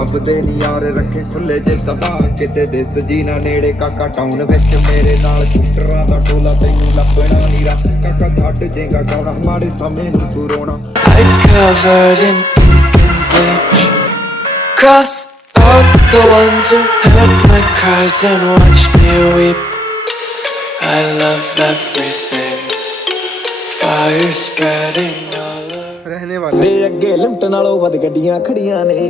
अब दे नी यार रखे खुले जे सदा किते दिस जी ना नेड़े काका टाउन विच मेरे नाल कुटरा दा टोला तैनू लपना नीरा काका छੱਡ जेगा गाना माड़े समय नू तू रोना Lights covered in ink and bleach. Cross out the ones who heard my cries and watched me weep. I love everything. Fire spreading all around. रहने वाला ਦੇ ਅੱਗੇ ਲਿਮਟ ਨਾਲੋਂ ਵੱਧ ਗੱਡੀਆਂ ਖੜੀਆਂ ਨੇ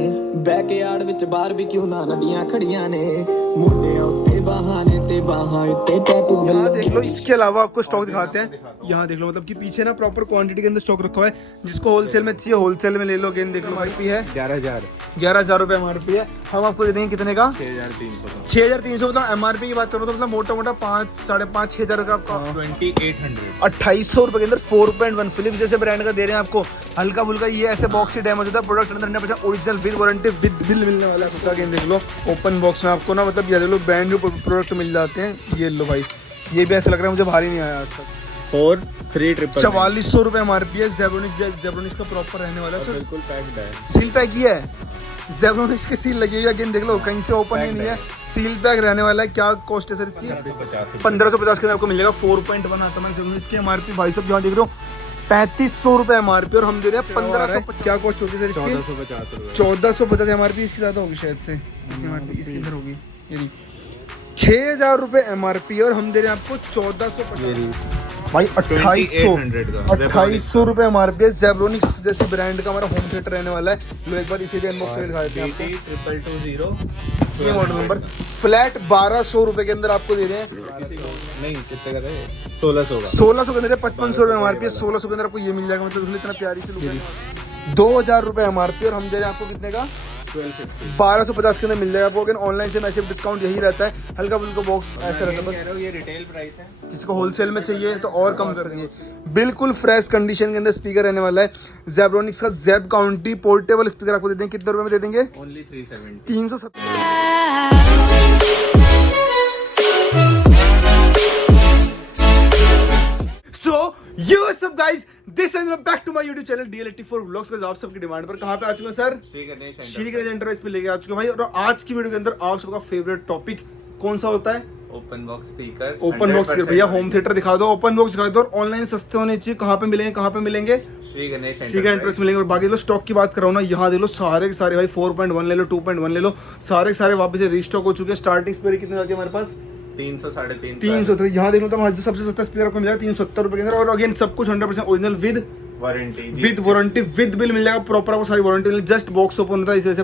ਬੈਕਯਾਰਡ ਵਿੱਚ ਬਾਰਬੀਕਿਊ ਨਾਲ ਨੱਡੀਆਂ ਖੜੀਆਂ ਨੇ ਮੁੰਡਿਆਂ ਉੱਤੇ ਬਹਾਨੇ ਤੇ ਬਾਹਾਂ ਉੱਤੇ ਟੈਟੂ यहाँ देख लो। इसके अलावा आपको स्टॉक दिखाते हैं। यहाँ देख लो, मतलब कि पीछे ना प्रॉपर क्वांटिटी के अंदर स्टॉक रखा हुआ है। जिसको होलसेल में चाहिए होलसेल में ले लो। अगेन देख लो, एमआरपी है 11,000 रुपये एमआरपी है। हम आपको दे देंगे कितने का? 6,300। मतलब एमआरपी की बात करो तो मतलब मोटा मोटा 5, 5,500, 6,000 का आपका 2,800 रुपये के अंदर 4.1 फिलिप्स जैसे ब्रांड का दे रहे हैं आपको। हल्का फुल्का ये ऐसे बॉक्स से डैमेज होता है। प्रोडक्ट अंदर 100% original with warranty with bill मिलने वाला है खुद का। अगेन देख लो ओपन बॉक्स में आपको ना, मतलब ये देख लो ब्रांड न्यू प्रोडक्ट मिल जाते हैं। ये लो भाई, ये भी ऐसा लग रहा है मुझे भारी नहीं आया आज तक। 4400 रुपये एमआरपी है। ज़ेब्रोनिक्स का प्रॉपर रहने वाला है, बिल्कुल पैक्ड है। सील पैक ही है, ज़ेब्रोनिक्स की सील लगी हुई है। अगेन देख लो कहीं से ओपन ही नहीं है, सील पैक रहने वाला है। क्या कॉस्ट है सर इसकी? 1550 के अंदर आपको मिलेगा। 4.1 आता है ज़ेब्रोनिक्स की एमआरपी। भाई साहब यहाँ देख रहे हो 3500 रुपये एमआरपी और हम दे रहे हैं 1550। क्या कॉस्ट होगी सर इसकी? 1450 एमआरपी। इसकी ज़्यादा होगी शायद से, एमआरपी इसकी इधर होगी। ये 6,000 रुपये एमआरपी और हम दे रहे हैं आपको 1450। भाई 2800 रुपये एमआरपी है। ज़ेब्रोनिक्स जैसी ब्रांड का हमारा होम थिएटर रहने वाला है। लो एक बार इसे भी अनबॉक्स करके दिखा देते हैं आपको। ये मॉडल नंबर फ्लैट 1200 रुपये के अंदर आपको दे रहे हैं। नहीं कितने का है? 1600 के अंदर 5500 रुपये एमआरपी है। 1600 के अंदर आपको ये मिल जाएगा। मतलब इसलिए इतना प्यारी से लुक है। 2,000 रुपये एमआरपी और हम दे रहे हैं आपको कितने का? 1250 के अंदर मिल जाएगा आपको। ऑनलाइन से मैसेज डिस्काउंट यही रहता है। हल्का फुल्का बॉक्स ऐसा रहता है। ये रिटेल प्राइस है। किसी को होलसेल में चाहिए तो और कम कर सकते हैं। बिल्कुल फ्रेश कंडीशन के अंदर स्पीकर रहने वाला है। ज़ेब्रोनिक्स का ज़ेब काउंटी पोर्टेबल स्पीकर आपको दे देंगे। कितने रुपए में दे देंगे? Only 370। 370। So yo what's up guys, this is back to my YouTube channel DL84 Vlogs। आप सबकी डिमांड पर कहाँ पे आ चुके हैं सर? श्री गणेश एंटरप्राइज पे लेके आ चुके हैं भाई। और आज की वीडियो के अंदर आप सबका फेवरेट टॉपिक कौन सा होता है? Open box speaker. Open box speaker भैया, होम थिएटर दिखा दो, ओपन बॉक्स दिखा दो। और ऑनलाइन सस्ते होने चाहिए। कहाँ पे मिलेंगे? कहाँ पे मिलेंगे? श्री गणेश एंटरप्राइज मिलेंगे। और बाकी लो स्टॉक की बात कर रहा हूँ ना, यहाँ देख लो सारे के सारे भाई 4.1 ले लो, 2.1 ले लो, सारे के सारे वापस से रीस्टॉक हो चुके हैं। स्टार्टिंग स्पीकर कितने जाती है हमारे पास? 300 साढ़े 300। तो यहाँ देख लो तो सबसे सस्ता स्पीकर आपको मिलेगा 370 रुपये के अंदर। और अगेन सब कुछ 100% original with warranty with bill मिल जाएगा। प्रॉपर आपको सारी वारंटी मिल। जस्ट बॉक्स ओपन होता है, इस वजह से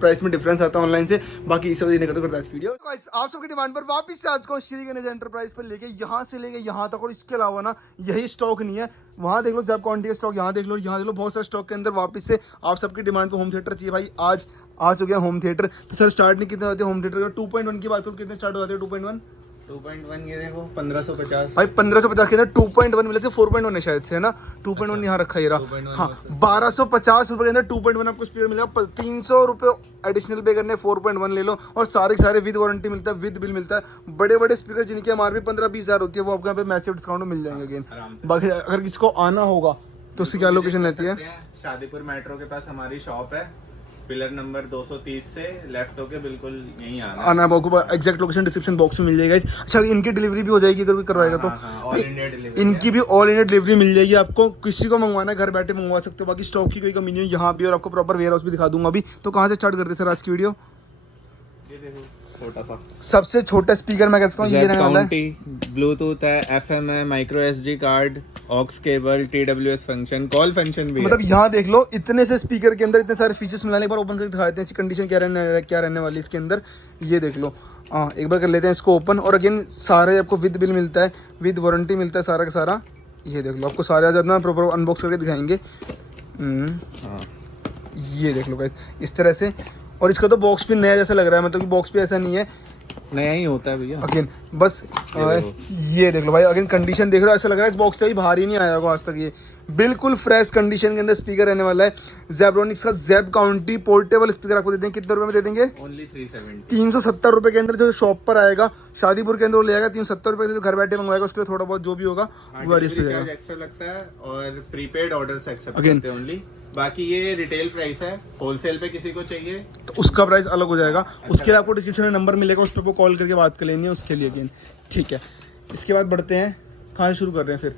प्राइस में डिफरेंस आता है ऑनलाइन से। बाकी इस वजह करता है वीडियो। आप सबकी डिमांड पर वापस से आज को श्री गणेश एंटरप्राइज पर लेके यहाँ से लेके यहाँ तक। और इसके अलावा ना यही स्टॉक नहीं है, वहाँ देख लो जब क्वांटिटी स्टॉक। यहाँ देख लो, यहाँ देख लो बहुत सारे स्टॉक के अंदर वापस से आप सबकी डिमांड पर होम थिएटर चाहिए भाई। आज आ चुके हैं होम थिएटर। तो सर स्टार्ट नहीं कितने होते हैं होम थिएटर का? 2.1 की बात करो, कितने स्टार्ट हो जाते हैं? 2.1 ये देखो 1550 भाई 1550 के अंदर 2.1 मिले थे। 4.1 है शायद से, है ना? 2.1 यहाँ रखा ही रहा। हाँ 1250 रुपये के अंदर 2.1 आपको स्पीकर मिलेगा। 300 रुपये एडिशनल पे करने 4.1 ले लो। और सारे के सारे विद वारंटी मिलता है, विद बिल मिलता है। बड़े बड़े स्पीकर जिनकी एमआरपी 15-20 हज़ार होती है वो आपको यहाँ पे मैसिव डिस्काउंट में मिल जाएंगे। अगेन बाकी अगर किसको आना होगा तो उसकी क्या लोकेशन रहती है? शादीपुर मेट्रो के पास हमारी शॉप है। पिलर नंबर 230 से लेफ्ट होके बिल्कुल यहीं आना है। आपको एग्जैक्ट लोकेशन डिस्क्रिप्शन बॉक्स में मिल जाएगा। अच्छा इनकी डिलीवरी भी हो जाएगी अगर कोई करवाएगा तो? All India delivery. इनकी भी ऑल इंडिया डिलीवरी मिल जाएगी आपको। किसी को मंगवाना है घर बैठे मंगवा सकते हो। बाकी स्टॉक की कोई कमी नहीं है यहाँ भी। और आपको प्रॉपर वेयर हाउस भी दिखा दूंगा अभी। तो कहाँ से स्टार्ट करते हैं सर आज की वीडियो? छोटा सा सबसे छोटा स्पीकर मैं कहता हूँ ये रहने वाला है। ब्लूटूथ है, FM है, micro SD card, aux cable, TWS function, call function भी मतलब यहाँ देख लो इतने से स्पीकर के अंदर इतने सारे फीचर्स मिलाने। एक बार ओपन करके दिखाते हैं इसकी कंडीशन क्या रहने वाली इसके अंदर। ये देख लो, हाँ एक बार कर लेते हैं इसको ओपन। और अगेन सारे आपको विद बिल मिलता है, विद वारंटी मिलता है सारा का सारा। ये देख लो आपको सारे आज अपना प्रॉपर अनबॉक्स करके दिखाएंगे। ये देख लो गाइस इस तरह से। और इसका तो बॉक्स भी नया जैसा लग रहा है, मतलब कि बॉक्स भी ऐसा नहीं है, नया ही होता है भैया। अगेन बस ये देख लो भाई। अगेन कंडीशन देख रहे हो, ऐसा लग रहा है इस बॉक्स से ही बाहर ही नहीं आया होगा आज तक। ये बिल्कुल फ्रेश कंडीशन के अंदर स्पीकर रहने वाला है। ज़ेब्रोनिक्स का ज़ेब काउंटी पोर्टेबल स्पीकर आपको दे देंगे। कितने रुपए में दे देंगे? ओनली 370। 370 रुपए के अंदर जो शॉप पर आएगा शादीपुर के अंदर वो ले जाएगा। 370 रुपए जो घर बैठे मंगवाएगा उसके लिए थोड़ा बहुत जो भी होगा वो एक्स्ट्रा लगता है। और प्रीपेड ऑर्डर से एक्सेप्ट करते हैं ओनली। बाकी ये रिटेल प्राइस है, होलसेल पे किसी को चाहिए तो उसका प्राइस अलग हो जाएगा। उसके लिए आपको डिस्क्रिप्शन में नंबर मिलेगा, उस पर आपको कॉल करके बात कर लेनी है उसके लिए अगेन, ठीक है। इसके बाद बढ़ते हैं, कहाँ से शुरू कर रहे हैं फिर?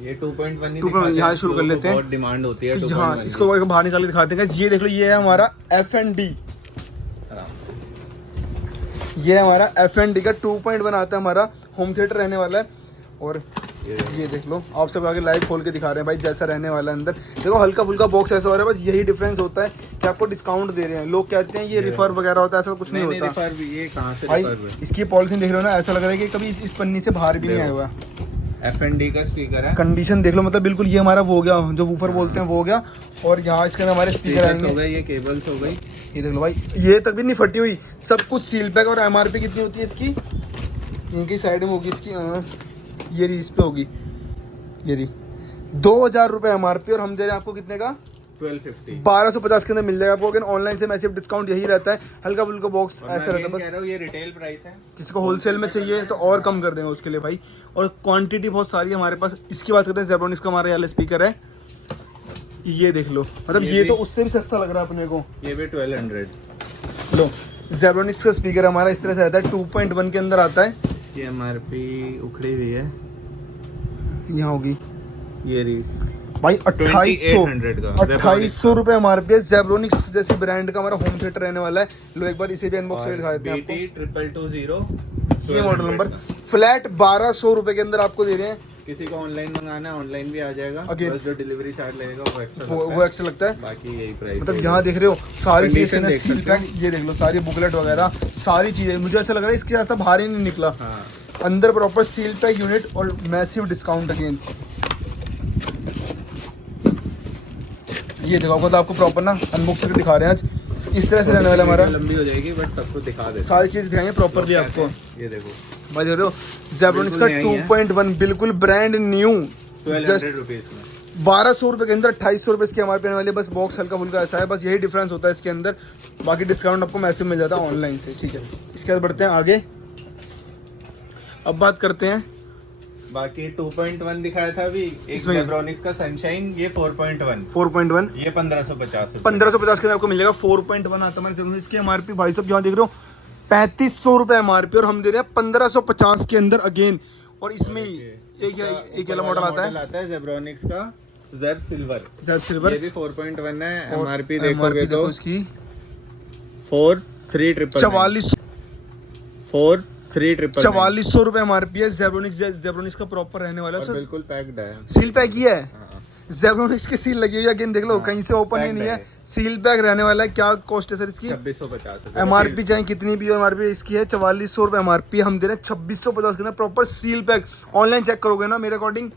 ये 2.1 यहाँ से शुरू कर लेते हैं। बहुत डिमांड होती है तो हाँ, इसको बाहर निकाल के दिखाते हैं। ये देख लो, ये है हमारा F&D, ये हमारा F&D का 2.1 आता है, हमारा होम थिएटर रहने वाला है। और ये देख लो, आप सब आगे लाइव खोल के दिखा रहे हैं भाई जैसा रहने वाला है अंदर। देखो हल्का फुल्का बॉक्स ऐसा हो रहा है, बस यही डिफरेंस होता है कि आपको डिस्काउंट दे रहे हैं। लोग कहते हैं ये रिफर वगैरह होता है, ऐसा कुछ नहीं होता रिफर भी, ये कहाँ से भाई। रिफर है? इसकी पॉलिथीन देख रहे हो ना, ऐसा लग रहा है कि कभी इस पन्नी से बाहर भी नहीं आया हुआ। F&D का स्पीकर है, कंडीशन देख लो, मतलब बिल्कुल ये हमारा वो हो गया, जो वूफर बोलते हैं वो हो गया। और यहाँ इसके अंदर हमारे स्पीकर स्पीकर्स हो आएंगे, गए, ये केबल्स हो गई। ये देख लो भाई, ये तक भी नहीं फटी हुई, सब कुछ सील पैक। और MRP कितनी होती है इसकी? इनकी साइड में होगी इसकी, ये रही, इस पे होगी, ये रही 2000 रुपये MRP। और हम दे रहे हैं आपको कितने का? 1250 के अंदर मिल जाएगा आपको। अगर ऑनलाइन से मैसिव डिस्काउंट यही रहता है, हल्का फुल्का बॉक्स ऐसा रहता है। कह रहा हूँ ये रिटेल प्राइस है, किसी को होलसेल में चाहिए तो और कम कर देंगे उसके लिए भाई। और क्वांटिटी बहुत सारी है हमारे पास। इसकी बात करते हैं, ज़ेब्रोनिक्स का हमारा वाला स्पीकर है, ये देख लो, मतलब ये तो उससे भी सस्ता लग रहा है अपने को। ये भी 1200। लो, ज़ेब्रोनिक्स का स्पीकर हमारा इस तरह से आता है, 2.1 के अंदर आता है। इसकी MRP उखड़ी हुई है, यहाँ होगी ये रही भाई 2800 रुपये MRP है। ज़ेब्रोनिक्स जैसी ब्रांड का हमारा होम थिएटर रहने वाला है। लो एक बार इसे भी अनबॉक्स करके दिखा देते हैं आपको। BT220 ये मॉडल नंबर फ्लैट 1200 रुपये के अंदर आपको दे रहे हैं। किसी को ऑनलाइन मंगाना है, ऑनलाइन भी आ जाएगा। Again, बस जो डिलीवरी चार्ज लगेगा वो एक्स्ट्रा लगता है। बाकी यही प्राइस मतलब यहाँ देख रहे हो सारी Condition चीजें, देख सील सकते हो। पैक, ये देख लो सारी बुकलेट वगैरह सारी चीजें। मुझे ऐसा लग रहा है इसके रास्ता बाहर ही नहीं निकला। हाँ, अंदर प्रॉपर सील पैक यूनिट और मैसिव डिस्काउंट अगेन। ये देखो, मतलब आपको प्रॉपर ना अनबॉक्स करके दिखा रहे हैं आज। इस तरह से रहने वाला हमारा, लंबी हो जाएगी बट सबको दिखा दे, सारी चीजें दिखाएंगे प्रॉपरली आपको। ये देखो भाई देख रहे हो, ज़ेब्रोनिक्स का 2.1 बिल्कुल ब्रांड न्यू, 1200 रुपीज में 1200 रुपये के अंदर 2800 रुपये इसके MRP रहने वाले। बस बॉक्स हल्का फुल्का ऐसा है, बस यही डिफरेंस होता है इसके अंदर। बाकी डिस्काउंट आपको मैसिव मिल जाता है ऑनलाइन से, ठीक है। इसके बाद बढ़ते हैं आगे। अब बात करते हैं, बाकी 2.1 दिखाया था अभी, एक इसमें ज़ेब्रोनिक्स का सनशाइन, ये 4.1, 4.1 ये 1550 1550 के अंदर आपको मिलेगा। 4.1 आता है हमारे ज़ेब्रोनिक्स। इसके MRP भाई साहब यहाँ देख रहे हो 3500 रुपये MRP, और हम दे रहे हैं 1550 के अंदर अगेन। और इसमें एक वाला मॉडल आता है ज़ेब्रोनिक्स का ज़ेब सिल्वर, ये भी 4.1 है। MRP देखोगे तो उसकी 4400 रुपये MRP है। ज़ेब्रोनिक्स का प्रॉपर रहने वाला है, बिल्कुल पैक्ड है, सील पैक ही है। हाँ। ज़ेब्रोनिक्स की सील लगी हुई है अगेन, देख लो कहीं से ओपन ही नहीं है, सील पैक रहने वाला है। क्या कॉस्ट है सर इसकी? 2650 MRP चाहे कितनी भी हो, MRP इसकी है 4400 रुपये MRP। हम दे रहे हैं 2650 के, proper seal pack. Online check करोगे ना मेरे अकॉर्डिंग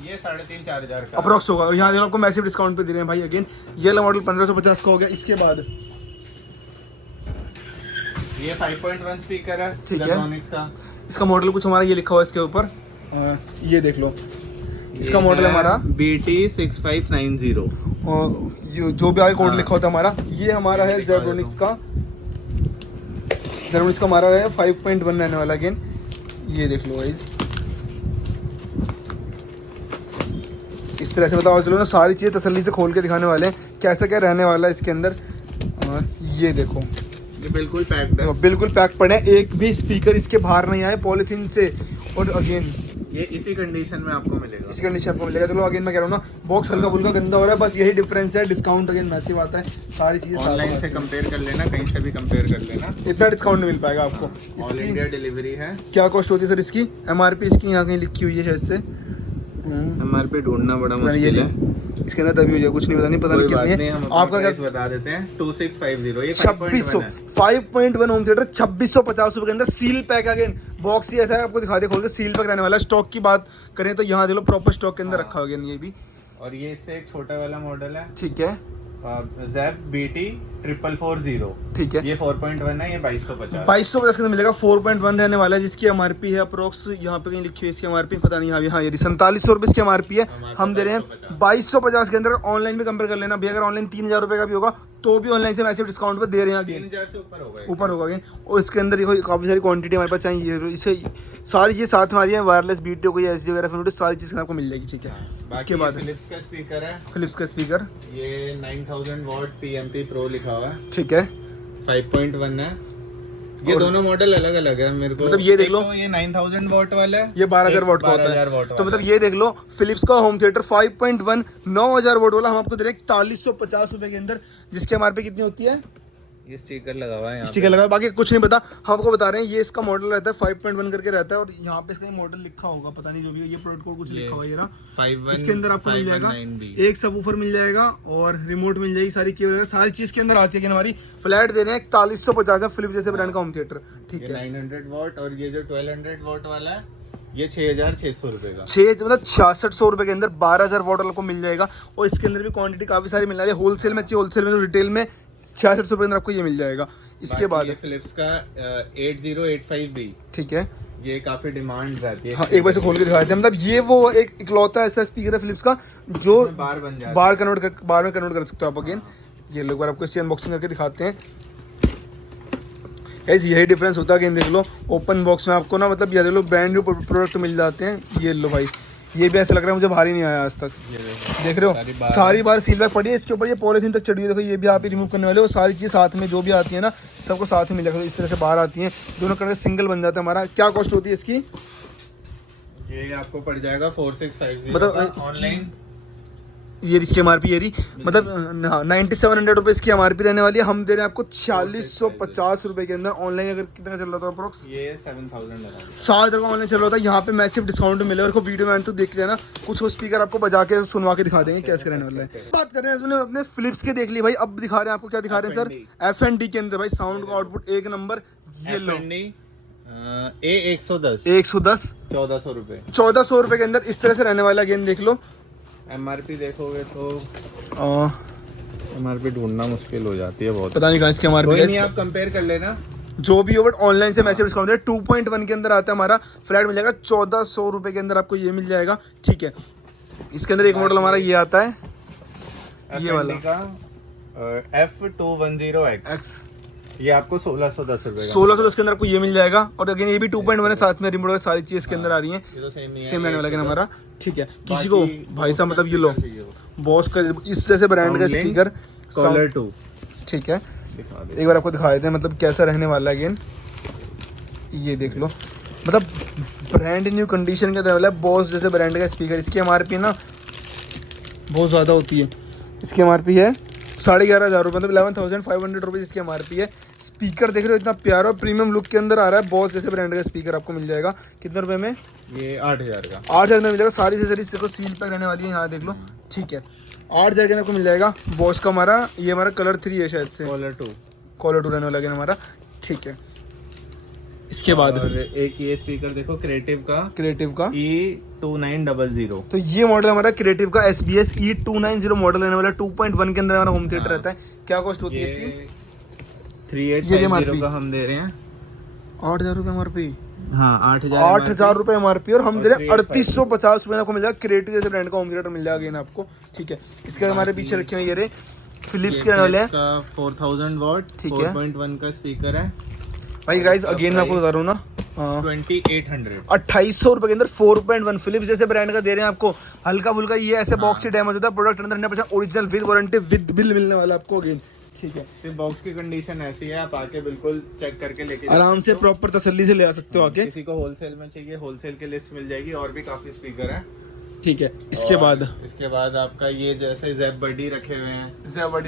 ये 3,500-4,000 का अप्रॉक्स होगा। और यहाँ देखो आपको मैसिव डिस्काउंट पे दे रहे हैं भाई अगेन। ये वाला मॉडल 1550 का हो गया। इसके बाद ये 5.1 स्पीकर है, ठीक है। ज़ेब्रोनिक्स का। इसका मॉडल कुछ हमारा ये लिखा हुआ है इसके ऊपर, ये देख लो। इसका मॉडल है हमारा BT6590, और जो भी आगे कोड हाँ। लिखा होता है हमारा, ये हमारा है ज़ेब्रोनिक्स का। ज़ेब्रोनिक्स का हमारा है 5.1 रहने वाला अगेन। ये देख लो गाइस, इस तरह से बताओ चलो ना, सारी चीज़ें तसल्ली से खोल के दिखाने वाले हैं कैसा क्या रहने वाला है इसके अंदर। ये देखो, ये बिल्कुल पैक्ड है, बिल्कुल पैक पड़े हैं, एक भी स्पीकर इसके बाहर नहीं आए पॉलीथीन से। और अगेन ये इसी कंडीशन में आपको मिलेगा, इसी कंडीशन आपको मिलेगा। चलो अगेन मैं कह रहा हूँ ना, बॉक्स हल्का फुल्का गंदा हो रहा है, बस यही डिफरेंस है। डिस्काउंट अगेन मैसिव आता है, सारी चीज़ें ऑनलाइन से कंपेयर कर लेना, कहीं से भी कंपेयर कर लेना, इतना डिस्काउंट नहीं मिल पाएगा आपको। ऑल इंडिया डिलीवरी है। क्या कॉस्ट होती है सर इसकी? MRP इसकी यहाँ कहीं लिखी हुई है शायद से, MRP ढूंढना बड़ा ये मुश्किल है, इसके अंदर तभी हो जाए, कुछ नहीं पता नहीं कितनी है। आपका क्या बता देते हैं? 2650, ये 2600 5.1 होम थिएटर 2650 रुपये के अंदर सील पैक। अगेन बॉक्स ही ऐसा है, आपको दिखा दे खोल के, सील पैक रहने वाला है। स्टॉक की बात करें तो यहाँ देखो प्रॉपर स्टॉक के अंदर रखा होगा ये भी। और ये इससे एक छोटा वाला मॉडल है, ठीक है, Zep BT 4440, ठीक है। ये 4.1 है, ये 2250। 2250 के अंदर मिलेगा, 4.1 रहने वाला है, जिसकी एमआरपी है अप्रोक्स, यहाँ पे कहीं लिखी हुई है इसकी एमआरपी, पता नहीं। हाँ ये 4700 रुपये इसकी एमआरपी है, हम दे रहे हैं 2250 के अंदर। ऑनलाइन में कंपेयर कर लेना भैया, अगर ऑनलाइन 3000 रुपये का भी होगा तो भी ऑनलाइन से मैसिव डिस्काउंट पर दे रहे हैं। 3000 से ऊपर होगा, ऊपर होगा अगेन। और इसके अंदर देखो काफ़ी सारी क्वांटिटी हमारे पास चाहिए, इसे सारी चीज़ साथ में आ रही है, वायरलेस बीट कोई एच डी वगैरह फिर सारी चीज़ आपको मिल जाएगी, ठीक है। इसके बाद फिलिप्स का स्पीकर है, फिलिप्स का स्पीकर, ये 9000 वॉट PMP प्रो लिखा हुआ है, ठीक है। 5.1 है। ये और दोनों मॉडल अलग अलग है मेरे को, मतलब ये देख लो, तो ये 9000 वॉट वाला है, ये 12000 वॉट का होता है। तो मतलब ये देख लो, फिलिप्स का होम थिएटर 5.1 9000 वॉट वाला हम आपको दे रहे हैं 4150 रुपये के अंदर, जिसकी एमआरपी कितनी होती है? ये स्टिकर लगा हुआ है यहाँ स्टिकर लगा, बाकी कुछ नहीं पता, हम आपको बता रहे हैं। ये इसका मॉडल रहता है 5.1 करके रहता है, और यहाँ पे इसका मॉडल लिखा होगा, पता नहीं जो भी है, ये प्रोडक्ट कोड कुछ लिखा हुआ है, ये ना। इसके अंदर आपको मिल जाएगा एक सबवूफर मिल जाएगा और रिमोट मिल जाएगी, सारी केबल वगैरह सारी चीज के अंदर आती है। हमारी फ्लैट दे रहे हैं 4150 फिलिप्स जैसे ब्रांड का होम थिएटर, ठीक है। 900 वॉट, और ये जो 1200 वॉट वाला है ये 6600 रुपए का, 6 मतलब 6600 रुपये के अंदर 12000 वॉट वाला को मिल जाएगा। और इसके अंदर भी क्वांटिटी काफी सारी मिल रही है, होलसेल में चाहिए होलसेल में, तो रिटेल में 6600 रुपये के अंदर आपको ये मिल जाएगा। इसके बाद फिलिप्स का 8085B, ठीक है, ये काफी डिमांड रहती है। हाँ एक बार से खोल के दिखाते हैं। मतलब ये वो एक इकलौता ऐसा स्पीकर है फिलिप्स का जो बार बन जाता है, बार में कन्वर्ट कर सकते हो आप अगेन। ये लोग आपको इसकी अनबॉक्सिंग करके दिखाते हैं। गाइस यही डिफरेंस होता है, अगेन देख लो ओपन बॉक्स में आपको ना, मतलब ये देख लो ब्रांड न्यू प्रोडक्ट मिल जाते हैं। ये लो भाई, ये भी ऐसा लग रहा है मुझे भारी नहीं आया आज तक, देख रहे हो सारी बार सील बैग पड़ी है, इसके ऊपर ये पॉलीथीन तक चढ़ी हुई है, देखो ये भी आप ही रिमूव करने वाले हो। सारी चीज़ साथ में जो भी आती है ना, सबको साथ में मिल जाएगा, तो इस तरह से बाहर आती हैं, दोनों करके सिंगल बन जाता है हमारा। क्या कॉस्ट होती है इसकी? ये आपको पड़ जाएगा 4650, मतलब ऑनलाइन ये इसकी एमआरपी ये रही, मतलब 9700 रुपये इसकी एमआरपी रहने वाली है, हम दे रहे हैं आपको 4650 रुपये के अंदर। ऑनलाइन अगर कितना चल रहा था अप्रोक्स, ये 7000 लगा, 7000 का ऑनलाइन चल रहा था। यहाँ पे मैसिव डिस्काउंट मिलेगा, और वीडियो में तो देख लेना, कुछ स्पीकर आपको बजा के सुनवा के दिखा देंगे कैसे रहने वाला है। बात कर रहे हैं इसमें अपने फिलिप्स के, देख ली भाई। अब दिखा रहे हैं आपको, क्या दिखा रहे हैं सर? FND के अंदर भाई साउंड का आउटपुट एक नंबर। ये लो A110 110 1400 रुपए, 1400 रुपये के अंदर इस तरह से रहने वाला। अगेन देख लो, MRP देखोगे तो MRP ढूंढना मुश्किल हो जाती है बहुत, पता नहीं कहाँ इसकी कोई नहीं एमआरपी, आप कंपेयर कर लेना जो भी हो, बट ऑनलाइन से मैसेज डिस्काउंट है। 2.1 के अंदर आता है हमारा, फ्लैट मिल जाएगा 1400 रुपये के अंदर आपको ये मिल जाएगा, ठीक है। इसके अंदर एक मॉडल हमारा ये आता है, ये वाला का F210X, ये आपको 1610 रुपए का, 1610 के अंदर आपको ये मिल जाएगा। और अगेन ये भी 2.1 है, साथ में रिमोट सारी चीज़ इसके अंदर आ रही है, ये तो सेम नहीं है, सेम रहने वाला है हमारा, ठीक है। किसी बाकी को भाई साहब मतलब ये लो बॉस का इस जैसे ब्रांड का स्पीकर कॉलर 2 ठीक है, दिखा दे, एक बार आपको दिखा देते हैं मतलब कैसा रहने वाला है। अगेन ये देख लो, मतलब ब्रांड न्यू कंडीशन का वाला है, बॉस जैसे ब्रांड का स्पीकर। इसकी एमआरपी ना बहुत ज़्यादा होती है, इसकी एमआरपी है 11,500 रुपये, मतलब 11,500 रुपीज़ इसकी एमआरपी है। स्पीकर देख रहे हो इतना प्यारा और प्रीमियम लुक के अंदर आ रहा है, बॉस जैसे ब्रांड का स्पीकर आपको मिल जाएगा। कितने रुपए में? ये 8000 का, 8000 में मिल जाएगा। सारी से देखो सील पैक रहने वाली है, यहाँ देख लो, ठीक है। 8000 के अंदर आपको मिल जाएगा। बॉस का हमारा ये हमारा कलर 3 है शायद से, कॉलर 2 रहने वाला है हमारा, ठीक है। इसके बाद एक ये स्पीकर देखो क्रिएटिव का E2900, तो ये मॉडल हमारा क्रिएटिव का SBS E290 मॉडल रहने वाला, 2.1 के अंदर हमारा होम थिएटर रहता है। क्या कॉस्ट होती है इसकी? 3850 का हम दे रहे हैं, 8000 रुपये एमआरपी। हाँ 8000 रुपये एमआरपी, और हम दे रहे हैं 3850 रुपये आपको मिल जाएगा। क्रिएटिव जैसे ब्रांड का होम थिएटर मिल जाएगा ना आपको, ठीक है। इसके बाद हमारे पीछे रखे हुए ये रहे फिलिप्स के रहने वाले हैं, 4000 वॉट, ठीक है। 4.1 का स्पीकर है भाई गाइस अगेन मैं आपको बता रहा हूँ ना, 2800 2800 रुपये के अंदर 4.1 फिलिप्स जैसे ब्रांड का दे रहे हैं आपको। हल्का फुल्का ये ऐसे बॉक्स से डैमेज होता है, प्रोडक्ट अंदर 100% original with warranty with bill मिलने वाला आपको अगेन, ठीक है। फिर बॉक्स की कंडीशन ऐसी है, आप आके बिल्कुल चेक करके लेके आराम से प्रॉपर तसल्ली से ले आ सकते हो आके। किसी को होलसेल में चाहिए, होलसेल की लिस्ट मिल जाएगी, और भी काफी स्पीकर है, ठीक है। इसके बाद आपका ये जैसे ज़ेप बडी रखे हुए हैं,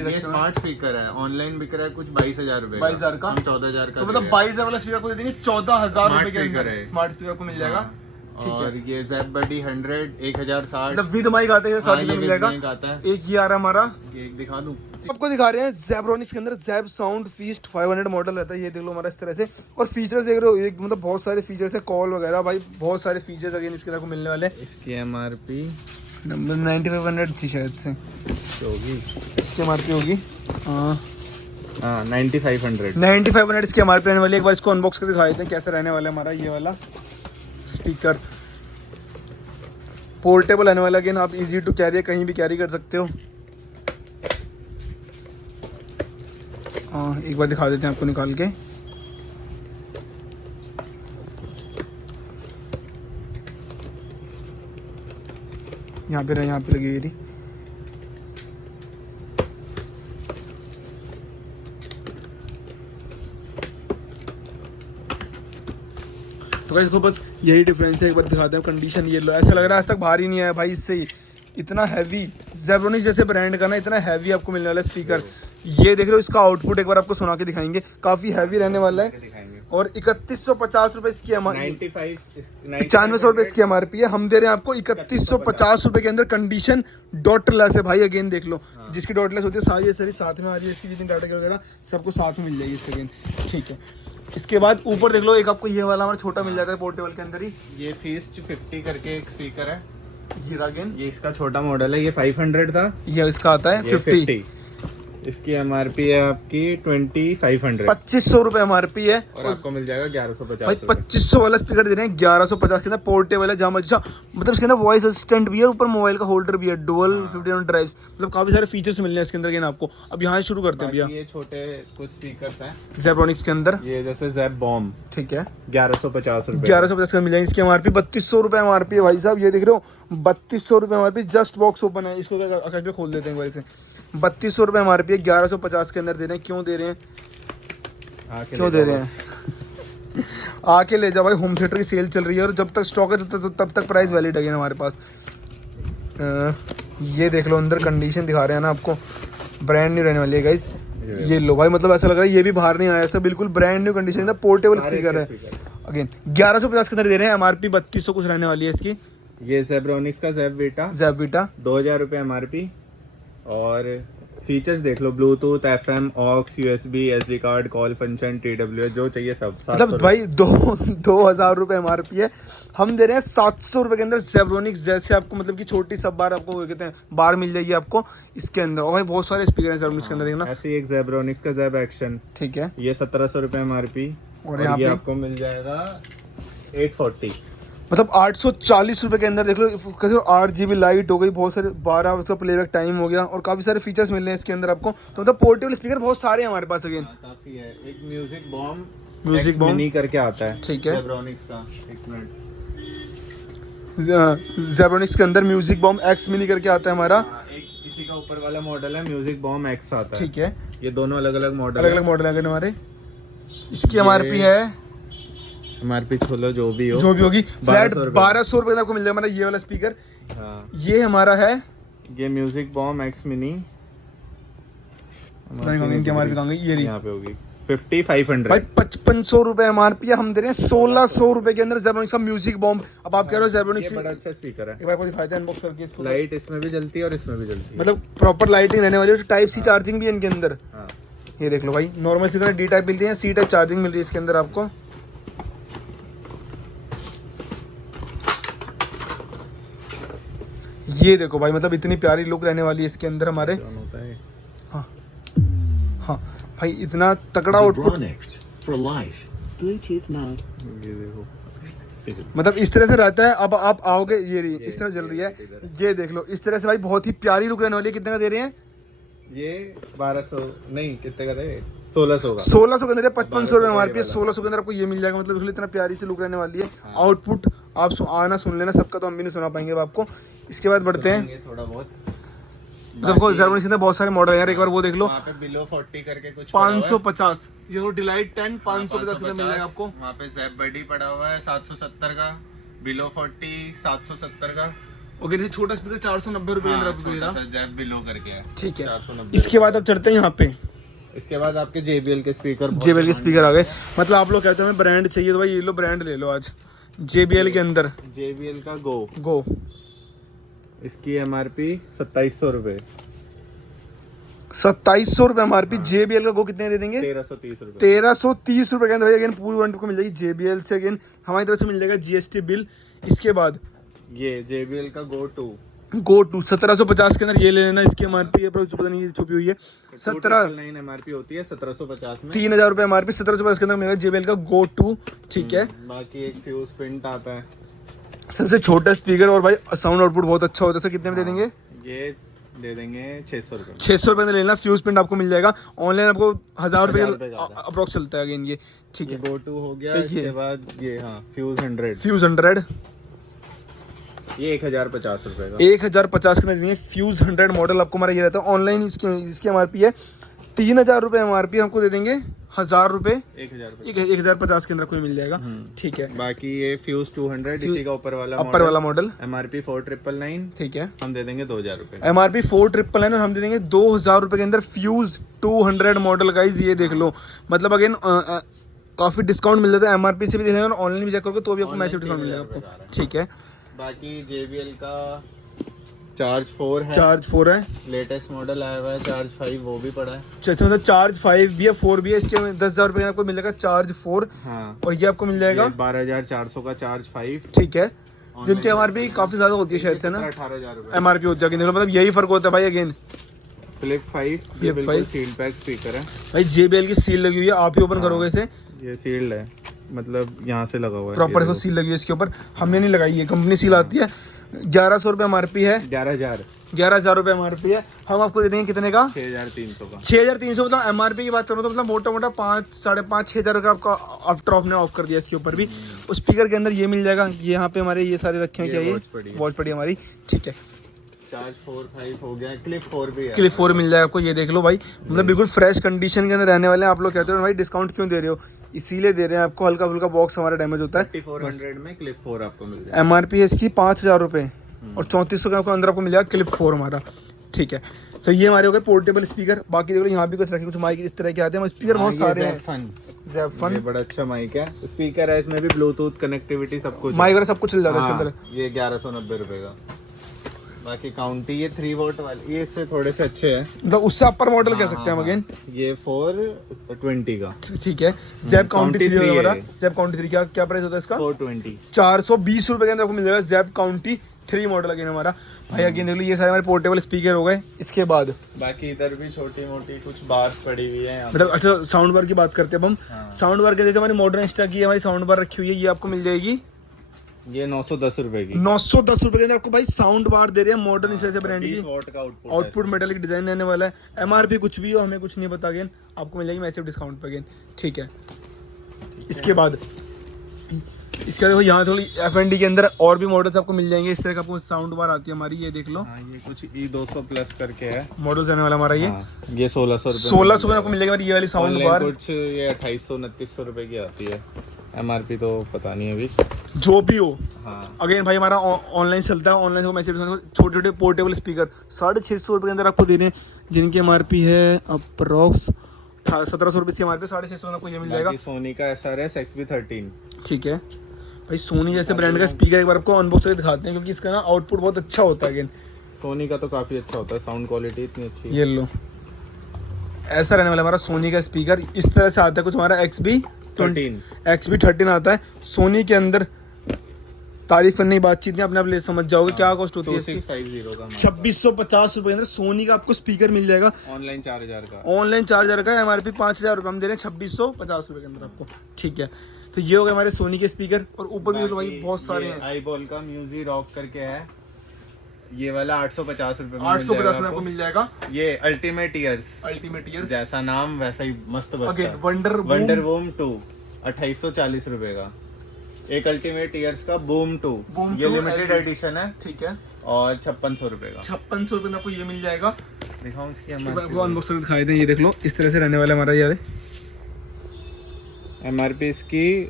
ये स्मार्ट स्पीकर है, ऑनलाइन बिक रहा है कुछ 22,000 रुपए, 22,000 का, हम 14,000 का, तो मतलब 22,000 वाला स्पीकर को दे देंगे 14,000 रुपए के स्पीकर अंदर है, स्मार्ट स्पीकर को मिल जाएगा, ठीक है। और ये ज़ेप बडी 100 1060, मतलब विद माइक आते हैं, साथ में मिल जाएगा। आता है, एक ये आ रहा है हमारा, एक दिखा दूं आपको दिखा रहे हैं ज़ेब्रोनिक्स के अंदर ज़ेब साउंड फीस्ट 500 मॉडल रहता है। ये देख लो हमारा इस तरह से, और फीचर्स देख रहे हो, एक मतलब बहुत सारे फीचर्स है, कॉल वगैरह भाई बहुत सारे फीचर्स अगेन इसके अंदर मिलने वाले हैं। इसकी MRP नंबर 9500 थी शायद से, होगी इसकी एमआरपी होगी 9500। 9500 इसकी एमआरपी रहने वाली है। एक बार इसको अनबॉक्स करके दिखा देते हैं कैसा रहने वाला है हमारा ये वाला स्पीकर। पोर्टेबल रहने वाला, अगेन आप इजी टू कैरी, कहीं भी कैरी कर सकते हो। हाँ, एक बार दिखा देते हैं आपको निकाल के। यहाँ पे लगी हुई थी। तो गाइस इसको बस यही डिफरेंस है, एक बार दिखाते हैं। कंडीशन ये लो, ऐसा लग रहा है आज तक बाहर ही नहीं आया भाई इससे ही। इतना हैवी ज़ेब्रोनिक्स जैसे ब्रांड का ना, इतना हैवी आपको मिलने वाला है स्पीकर। ये देख रहे हो, इसका आउटपुट एक बार आपको सुना के दिखाएंगे, काफ़ी हैवी रहने वाला है। और 3150 रुपये इसकी 9500 रुपये इसकी एमआरपी है। हम दे रहे हैं आपको 3150 रुपये के अंदर। कंडीशन डॉटलेस है भाई, अगेन देख लो। जिसकी डॉटलेस होती है सारी साथ में आ रही है, इसकी जितनी डाटा वगैरह सबको साथ में मिल जाएगी इससे अगेन, ठीक है। इसके बाद ऊपर देख लो, एक आपको ये वाला हमारा छोटा मिल जाता है पोर्टेबल के अंदर ही। ये फीस्ट 50 करके एक स्पीकर है, ये अगेन ये इसका छोटा मॉडल है। ये 500 था, ये इसका आता है 50। इसकी एमआरपी है आपकी 2500। 2500 रुपये एमआरपी है और आपको मिल जाएगा 1150 भाई। 2500 वाला स्पीकर दे रहे हैं 1150 के अंदर। पोर्टेबल है, जहाँ मर्जी, मतलब इसके अंदर वॉइस असिस्टेंट भी है, ऊपर मोबाइल का होल्डर भी है, डुअल 51 ड्राइव्स, मतलब काफी सारे फीचर्स मिलने हैं इसके अंदर अगेन आपको। अब यहाँ से शुरू करते हैं भैया। ये छोटे कुछ स्पीकर्स हैं ज़ेब्रोनिक्स के अंदर, ये जैसे ज़ेब बॉम्ब, ठीक है, 1150 रुपए। 1150 का मिल जाएंगे। इसकी एमआरपी 3200 रुपये एमआरपी है भाई साहब। ये देख रहे हो 3200 रुपये एमआरपी। जस्ट बॉक्स ओपन है, इसको आकाश पे खोल देते हैं एक बार से। 3200 रुपये एमआरपी है, 1150 के अंदर दे रहे हैं। क्यों दे रहे हैं, क्यों दे रहे हैं? आके ले जाओ भाई, होम थिएटर की सेल चल रही है और जब तक स्टॉक है तब तक प्राइस वैलिड है हमारे पास। ये देख लो, अंदर कंडीशन दिखा रहे हैं ना आपको, ब्रांड न्यू रहने वाली है गाइस। ये लो भाई, मतलब ऐसा लग रहा है ये भी बाहर नहीं आया, इसका बिल्कुल ब्रांड न्यू कंडीशन है। पोर्टेबल स्पीकर है अगेन। 1150 के अंदर दे रहे हैं, एमआरपी 3200 कुछ रहने वाली है इसकी। ये ज़ेब्रोनिक्स का ज़ेब बीटा 2000 रुपये एमआरपी। और फीचर्स देख लो, bluetooth, FM, aux, USB, SD card, call function, TWS, जो चाहिए सब। मतलब भाई 2000 रुपये एमआरपी है। हम दे रहे हैं 700 रुपये के अंदर ज़ेब्रोनिक्स, जैसे आपको मतलब कि छोटी सब बार आपको वो कहते हैं बार मिल जाएगी आपको इसके अंदर। और भाई बहुत सारे स्पीकर हैं ज़ेब्रोनिक्स के अंदर, देखना। ऐसे ही एक ज़ेब्रोनिक्स का ज़ेब एक्शन, ठीक है, ये 1700 रुपये एमआरपी। और यहाँ पे आपको मिल जाएगा 840, मतलब 840 रुपये के अंदर। देख लो कैसे 8GB लाइट हो गई, बहुत सारे 12 उसका प्लेबैक टाइम हो गया और काफ़ी सारे फीचर्स मिल रहे हैं इसके अंदर आपको। तो मतलब पोर्टेबल स्पीकर बहुत सारे हैं हमारे पास अगेन। काफ़ी है। एक म्यूजिक बॉम्ब मिनी करके आता है, ठीक है, ज़ेब्रोनिक्स का। एक मिनट, ज़ेब्रोनिक्स के अंदर म्यूजिक बॉम्ब X मिनी करके आता है हमारा। एक इसी का ऊपर वाला मॉडल है, म्यूजिक बॉम्ब X आता है, ठीक है। ये दोनों अलग अलग मॉडल, अलग मॉडल है हमारे। इसकी एमआरपी है, एमआरपी छोलो जो भी होगी, फ्लैट 1200 रुपये आपको मिल जाएगा हमारा ये वाला स्पीकर। हाँ। ये हमारा है, ये म्यूजिक बॉम्ब X मिनी, इनकी एमआरपी कहाँ गई, ये रही यहाँ पे होगी 5500 भाई। 5500 रुपये एमआरपी है, हम दे रहे हैं 1600 रुपये के अंदर ज़ेब्रोनिक्स का म्यूजिक बॉम्ब। अब आप कह रहे हो ज़ेब्रोनिक्स, ये बड़ा अच्छा स्पीकर है। एक बार को दिखाते हैं अनबॉक्स करके इसको। लाइट इसमें भी जलती है और इसमें भी जलती है, मतलब प्रॉपर लाइटिंग रहने वाली है। टाइप सी चार्जिंग भी है इनके अंदर। हाँ। ये देख लो भाई, नॉर्मल स्पीकर D टाइप मिलती है, C टाइप चार्जिंग मिल रही है इसके अंदर आपको। ये देखो भाई, मतलब इतनी प्यारी लुक रहने वाली है इसके अंदर हमारे। होता है। हाँ हाँ भाई, इतना तगड़ा आउटपुट, Bluetooth mode. ये देखो, मतलब इस तरह से रहता है। अब आप आओगे, ये रही इस तरह जल रही है, ये देख लो इस तरह से भाई, बहुत ही प्यारी लुक रहने वाली है। कितने का दे रहे हैं ये 1200 नहीं, कितने का थे, 1600 का। 1600 के अंदर है, 5500 रुपये एमआरपी है। 1600 के अंदर आपको ये मिल जाएगा। मतलब उसके लिए इतना प्यारी सी लुक रहने वाली है। आउटपुट आप आना सुन लेना, सबका तो हम भी नहीं सुना पाएंगे अब आपको। इसके बाद बढ़ते हैं, थोड़ा बहुत देखो ज़ेब्रोनिक्स के अंदर बहुत सारे मॉडल हैं, एक बार वो देख लो। वहाँ पे बिलो 40 करके कुछ 550, ये वो डिलाइट 10 550 के अंदर मिल जाएगा आपको। वहाँ पे ज़ेब बडी पड़ा हुआ है 770 का, बिलो 40 770 का। ओके, ये छोटा स्पीकर 490 रुपये के अंदर आपको छोटा सा ज़ेब बिलो करके है, ठीक है। 490। इसके बाद अब चढ़ते हैं यहाँ पे। इसके बाद आपके JBL के स्पीकर, JBL के स्पीकर आ गए। मतलब आप लोग कहते हैं हमें ब्रांड चाहिए, तो भाई ये लो ब्रांड ले लो आज। JBL के अंदर JBL का गो, इसकी एमआरपी 2700 रुपये। 2700 रुपये एमआरपी। JBL का गो कितने दे देंगे? 1330 रुपये। 1330 रुपये के अंदर भाई। अगेन पूरी वारंटी को मिल जाएगी JBL से। अगेन हमारी तरफ से मिल जाएगा GST बिल। इसके बाद ये JBL का गो 2, गो टू 1750 के अंदर ये ले लेना। इसकी एमआरपी है पर पता नहीं ये छुपी हुई है। 9 एमआरपी होती है 1750 में। 3000 रुपये एमआरपी 1750 के अंदर मिलेगा JBL का गो टू। ठीक है, बाकी एक फ्यूज पिंट आता है, सबसे छोटा स्पीकर और भाई साउंड आउटपुट बहुत अच्छा होता है। सर कितने में दे देंगे? ये दे देंगे 600 रुपये। 600 रुपये में लेना। फ्यूज प्रिंट आपको मिल जाएगा ऑनलाइन, आपको 1000 रुपये ज़्यादा। अप्रोक्स चलता है अगेन ये। ठीक है, गो टू हो गया। ये- इसके बाद ये हाँ फ्यूज 100, फ्यूज 100 ये 1050 रुपये का। 1050 के अंदर देंगे। फ्यूज 100 मॉडल आपको हमारा ये रहता है ऑनलाइन। इसकी एमआरपी है 3000 रुपये एमआरपी, हमको दे देंगे 1000 रुपये 1050 के अंदर कोई मिल जाएगा। ठीक है, बाकी ये फ्यूज 200 इसी का ऊपर वाला मॉडल एमआरपी 4999, ठीक है। हम दे देंगे 2000 रुपये। एमआरपी 4999 और हम दे देंगे 2000 रुपये के अंदर फ्यूज 200 मॉडल। गाइज ये देख लो, मतलब अगेन काफ़ी डिस्काउंट मिल जाता है। एमआरपी से भी देख लेंगे और ऑनलाइन भी चेक करोगे तो भी आपको मैसिव डिस्काउंट मिल जाएगा आपको। ठीक है, बाकी JBL का चार्ज 4 है, चार्ज 4 है। लेटेस्ट मॉडल आया हुआ है। चार्ज 5 वो भी पड़ा है। अच्छा, मतलब चार्ज 5 भी है 4 भी है। इसके 10,000 रुपये आपको मिलेगा चार्ज 4 हाँ, और ये आपको मिल जाएगा 12400 का चार्ज 5। ठीक है, जिनकी एमआरपी काफ़ी ज़्यादा होती है शायद से ना, 18000 रुपये एमआरपी होती है अगेन। मतलब यही फ़र्क होता है भाई अगेन। फ्लिप 5, ये Flip बिल्कुल 5 सील पैक स्पीकर है। भाई JBL की सील लगी हुई है, आप ही ओपन करोगे इसे, ये सील्ड है, मतलब यहाँ से लगा हुआ है प्रॉपर इसको सील लगी हुई है इसके ऊपर। हमने नहीं लगाई है, कंपनी सील आती है। 1100 रुपये एमआरपी है। 11,000 रुपये एमआरपी है। हम आपको दे देंगे कितने का? 6300 का। 6300। मतलब एमआरपी की बात करूँ तो मतलब मोटा मोटा 5, 5,500, 6,000 का आपका आफ्टर ऑफ ने ऑफ कर दिया इसके ऊपर भी। उस स्पीकर के अंदर ये मिल जाएगा। ये यहाँ पे हमारे ये सारे रखे हैं, क्या ये वॉच पड़ी है हमारी। ठीक है, चार्ज 4, 5 हो गया। क्लिप 4 भी है। क्लिप 4 मिल जाएगा आपको। ये देख लो भाई, मतलब बिल्कुल फ्रेश कंडीशन के अंदर रहने वाले हैं। आप लोग कहते हो भाई डिस्काउंट क्यों दे रहे हो, इसीलिए दे रहे हैं आपको। हल्का फुल्का बॉक्स हमारा डैमेज होता है। 3400 में क्लिप 4 आपको मिल जाएगा। एमआरपी है इसकी 5,000 रुपये और 3400 का आपको अंदर आपको मिल जाएगा क्लिप 4 हमारा। ठीक है, तो ये हमारे हो गए पोर्टेबल स्पीकर। बाकी देखो यहाँ भी कुछ रखे, कुछ माइक इस तरह के आते हैं। स्पीकर बहुत सारे हैं। ज़ेफन ये बड़ा अच्छा माइक है, स्पीकर है, इसमें भी ब्लूटूथ कनेक्टिविटी सब कुछ। माइक वगैरह सब कुछ चल जाता है इसके अंदर। ये 1190 रुपये का। बाकी काउंटी ये 3 वोल्ट वाले, ये इससे थोड़े से अच्छे हैं, मतलब उससे अपर मॉडल कह सकते हैं हम अगेन। ये 420 का। ठीक है, ज़ेप काउंटी 3 है। हमारा। ज़ेप काउंटी 3 क्या प्राइस होता है इसका? 420। 420 रुपये के अंदर आपको मिल जाएगा ज़ेप काउंटी 3 मॉडल अगेन हमारा। भाई अगेन देख लो, ये सारे हमारे पोर्टेबल स्पीकर हो गए। इसके बाद बाकी इधर भी छोटी मोटी कुछ बार्स पड़ी हुई है। मतलब अच्छा, साउंड बार की बात करते हैं अब हम। साउंड बार के जैसे हमारी मॉडर्न इंस्टा की हमारी साउंड बार रखी हुई है, ये आपको मिल जाएगी ये 910 रुपए की। 910 रुपये के अंदर आपको भाई साउंड बार दे रहे हैं मॉडर्न इंस्टा से ब्रांड की। 20 वॉट का आउटपुट मेटालिक डिजाइन रहने वाला है। एमआरपी कुछ भी हो, हमें कुछ नहीं पता अगेन, आपको मिल जाएगी मैसिव डिस्काउंट पे अगेन। ठीक है, इसके बाद देखो यहाँ थोड़ी F&D के अंदर और भी मॉडल्स आपको मिल जाएंगे। इस तरह का आपको साउंड बार आती है हमारी, ये देख लो। हाँ, ये कुछ E200 प्लस करके है मॉडल्स आने वाला हमारा ये। ये 1600 रुपए 1600 में आपको मिल जाएगा ये वाली साउंड बार। कुछ ये 2800-2900 रुपए की आती है। एमआरपी तो पता नहीं अभी, जो भी हो। हाँ, अगेन भाई हमारा ऑनलाइन चलता है, ऑनलाइन से मैसेज छोटे छोटे पोर्टेबल स्पीकर 650 रुपये के अंदर आपको दे रहे हैं, जिनकी एमआरपी है अप्रॉक्स 1700 रुपये की एमआरपी। 650 में आपको ये मिल जाएगा। सोनी का SRS XB13। ठीक है भाई, सोनी जैसे ब्रांड का स्पीकर एक बार आपको अनबॉक्स करके दिखाते हैं, क्योंकि इसका ना आउटपुट बहुत अच्छा होता है। अगेन सोनी का तो काफ़ी अच्छा होता है, साउंड क्वालिटी इतनी अच्छी है। ये लो, ऐसा रहने वाला हमारा सोनी का स्पीकर। इस तरह से आता है कुछ हमारा XB13 आता है सोनी के अंदर। तारीफ करने की बातचीत नहीं, अपने आप ले समझ जाओगे क्या कॉस्ट होती है इसकी। 2650 का 2650 रुपये के अंदर सोनी का आपको स्पीकर मिल जाएगा। ऑनलाइन 4000 का। ऑनलाइन 4000 का, एमआरपी 5000 रुपये हम दे रहे हैं 2650 रुपये के अंदर आपको। ठीक है, तो ये हो गए हमारे सोनी के स्पीकर। और ऊपर भी भाई बहुत सारे हैं। आईबॉल का म्यूजिक रॉक करके है, ये वाला 850 रुपये में 850 में आपको मिल जाएगा। ये अल्टीमेट ईयर्स, जैसा नाम वैसा ही मस्त बजता है। वंडर वूम 2 2840 रुपए का। एक अल्टीमेट ईयर्स का बूम 2, ये लिमिटेड एडिशन है। ठीक है, और 5600 रुपए का। 5600 रुपये में आपको ये मिल जाएगा। दिखाऊं इसकी आपको अनबॉक्स करके दिखाई दें। ये देख लो, इस तरह से रहने वाला हमारा यार एमआरपी इसकी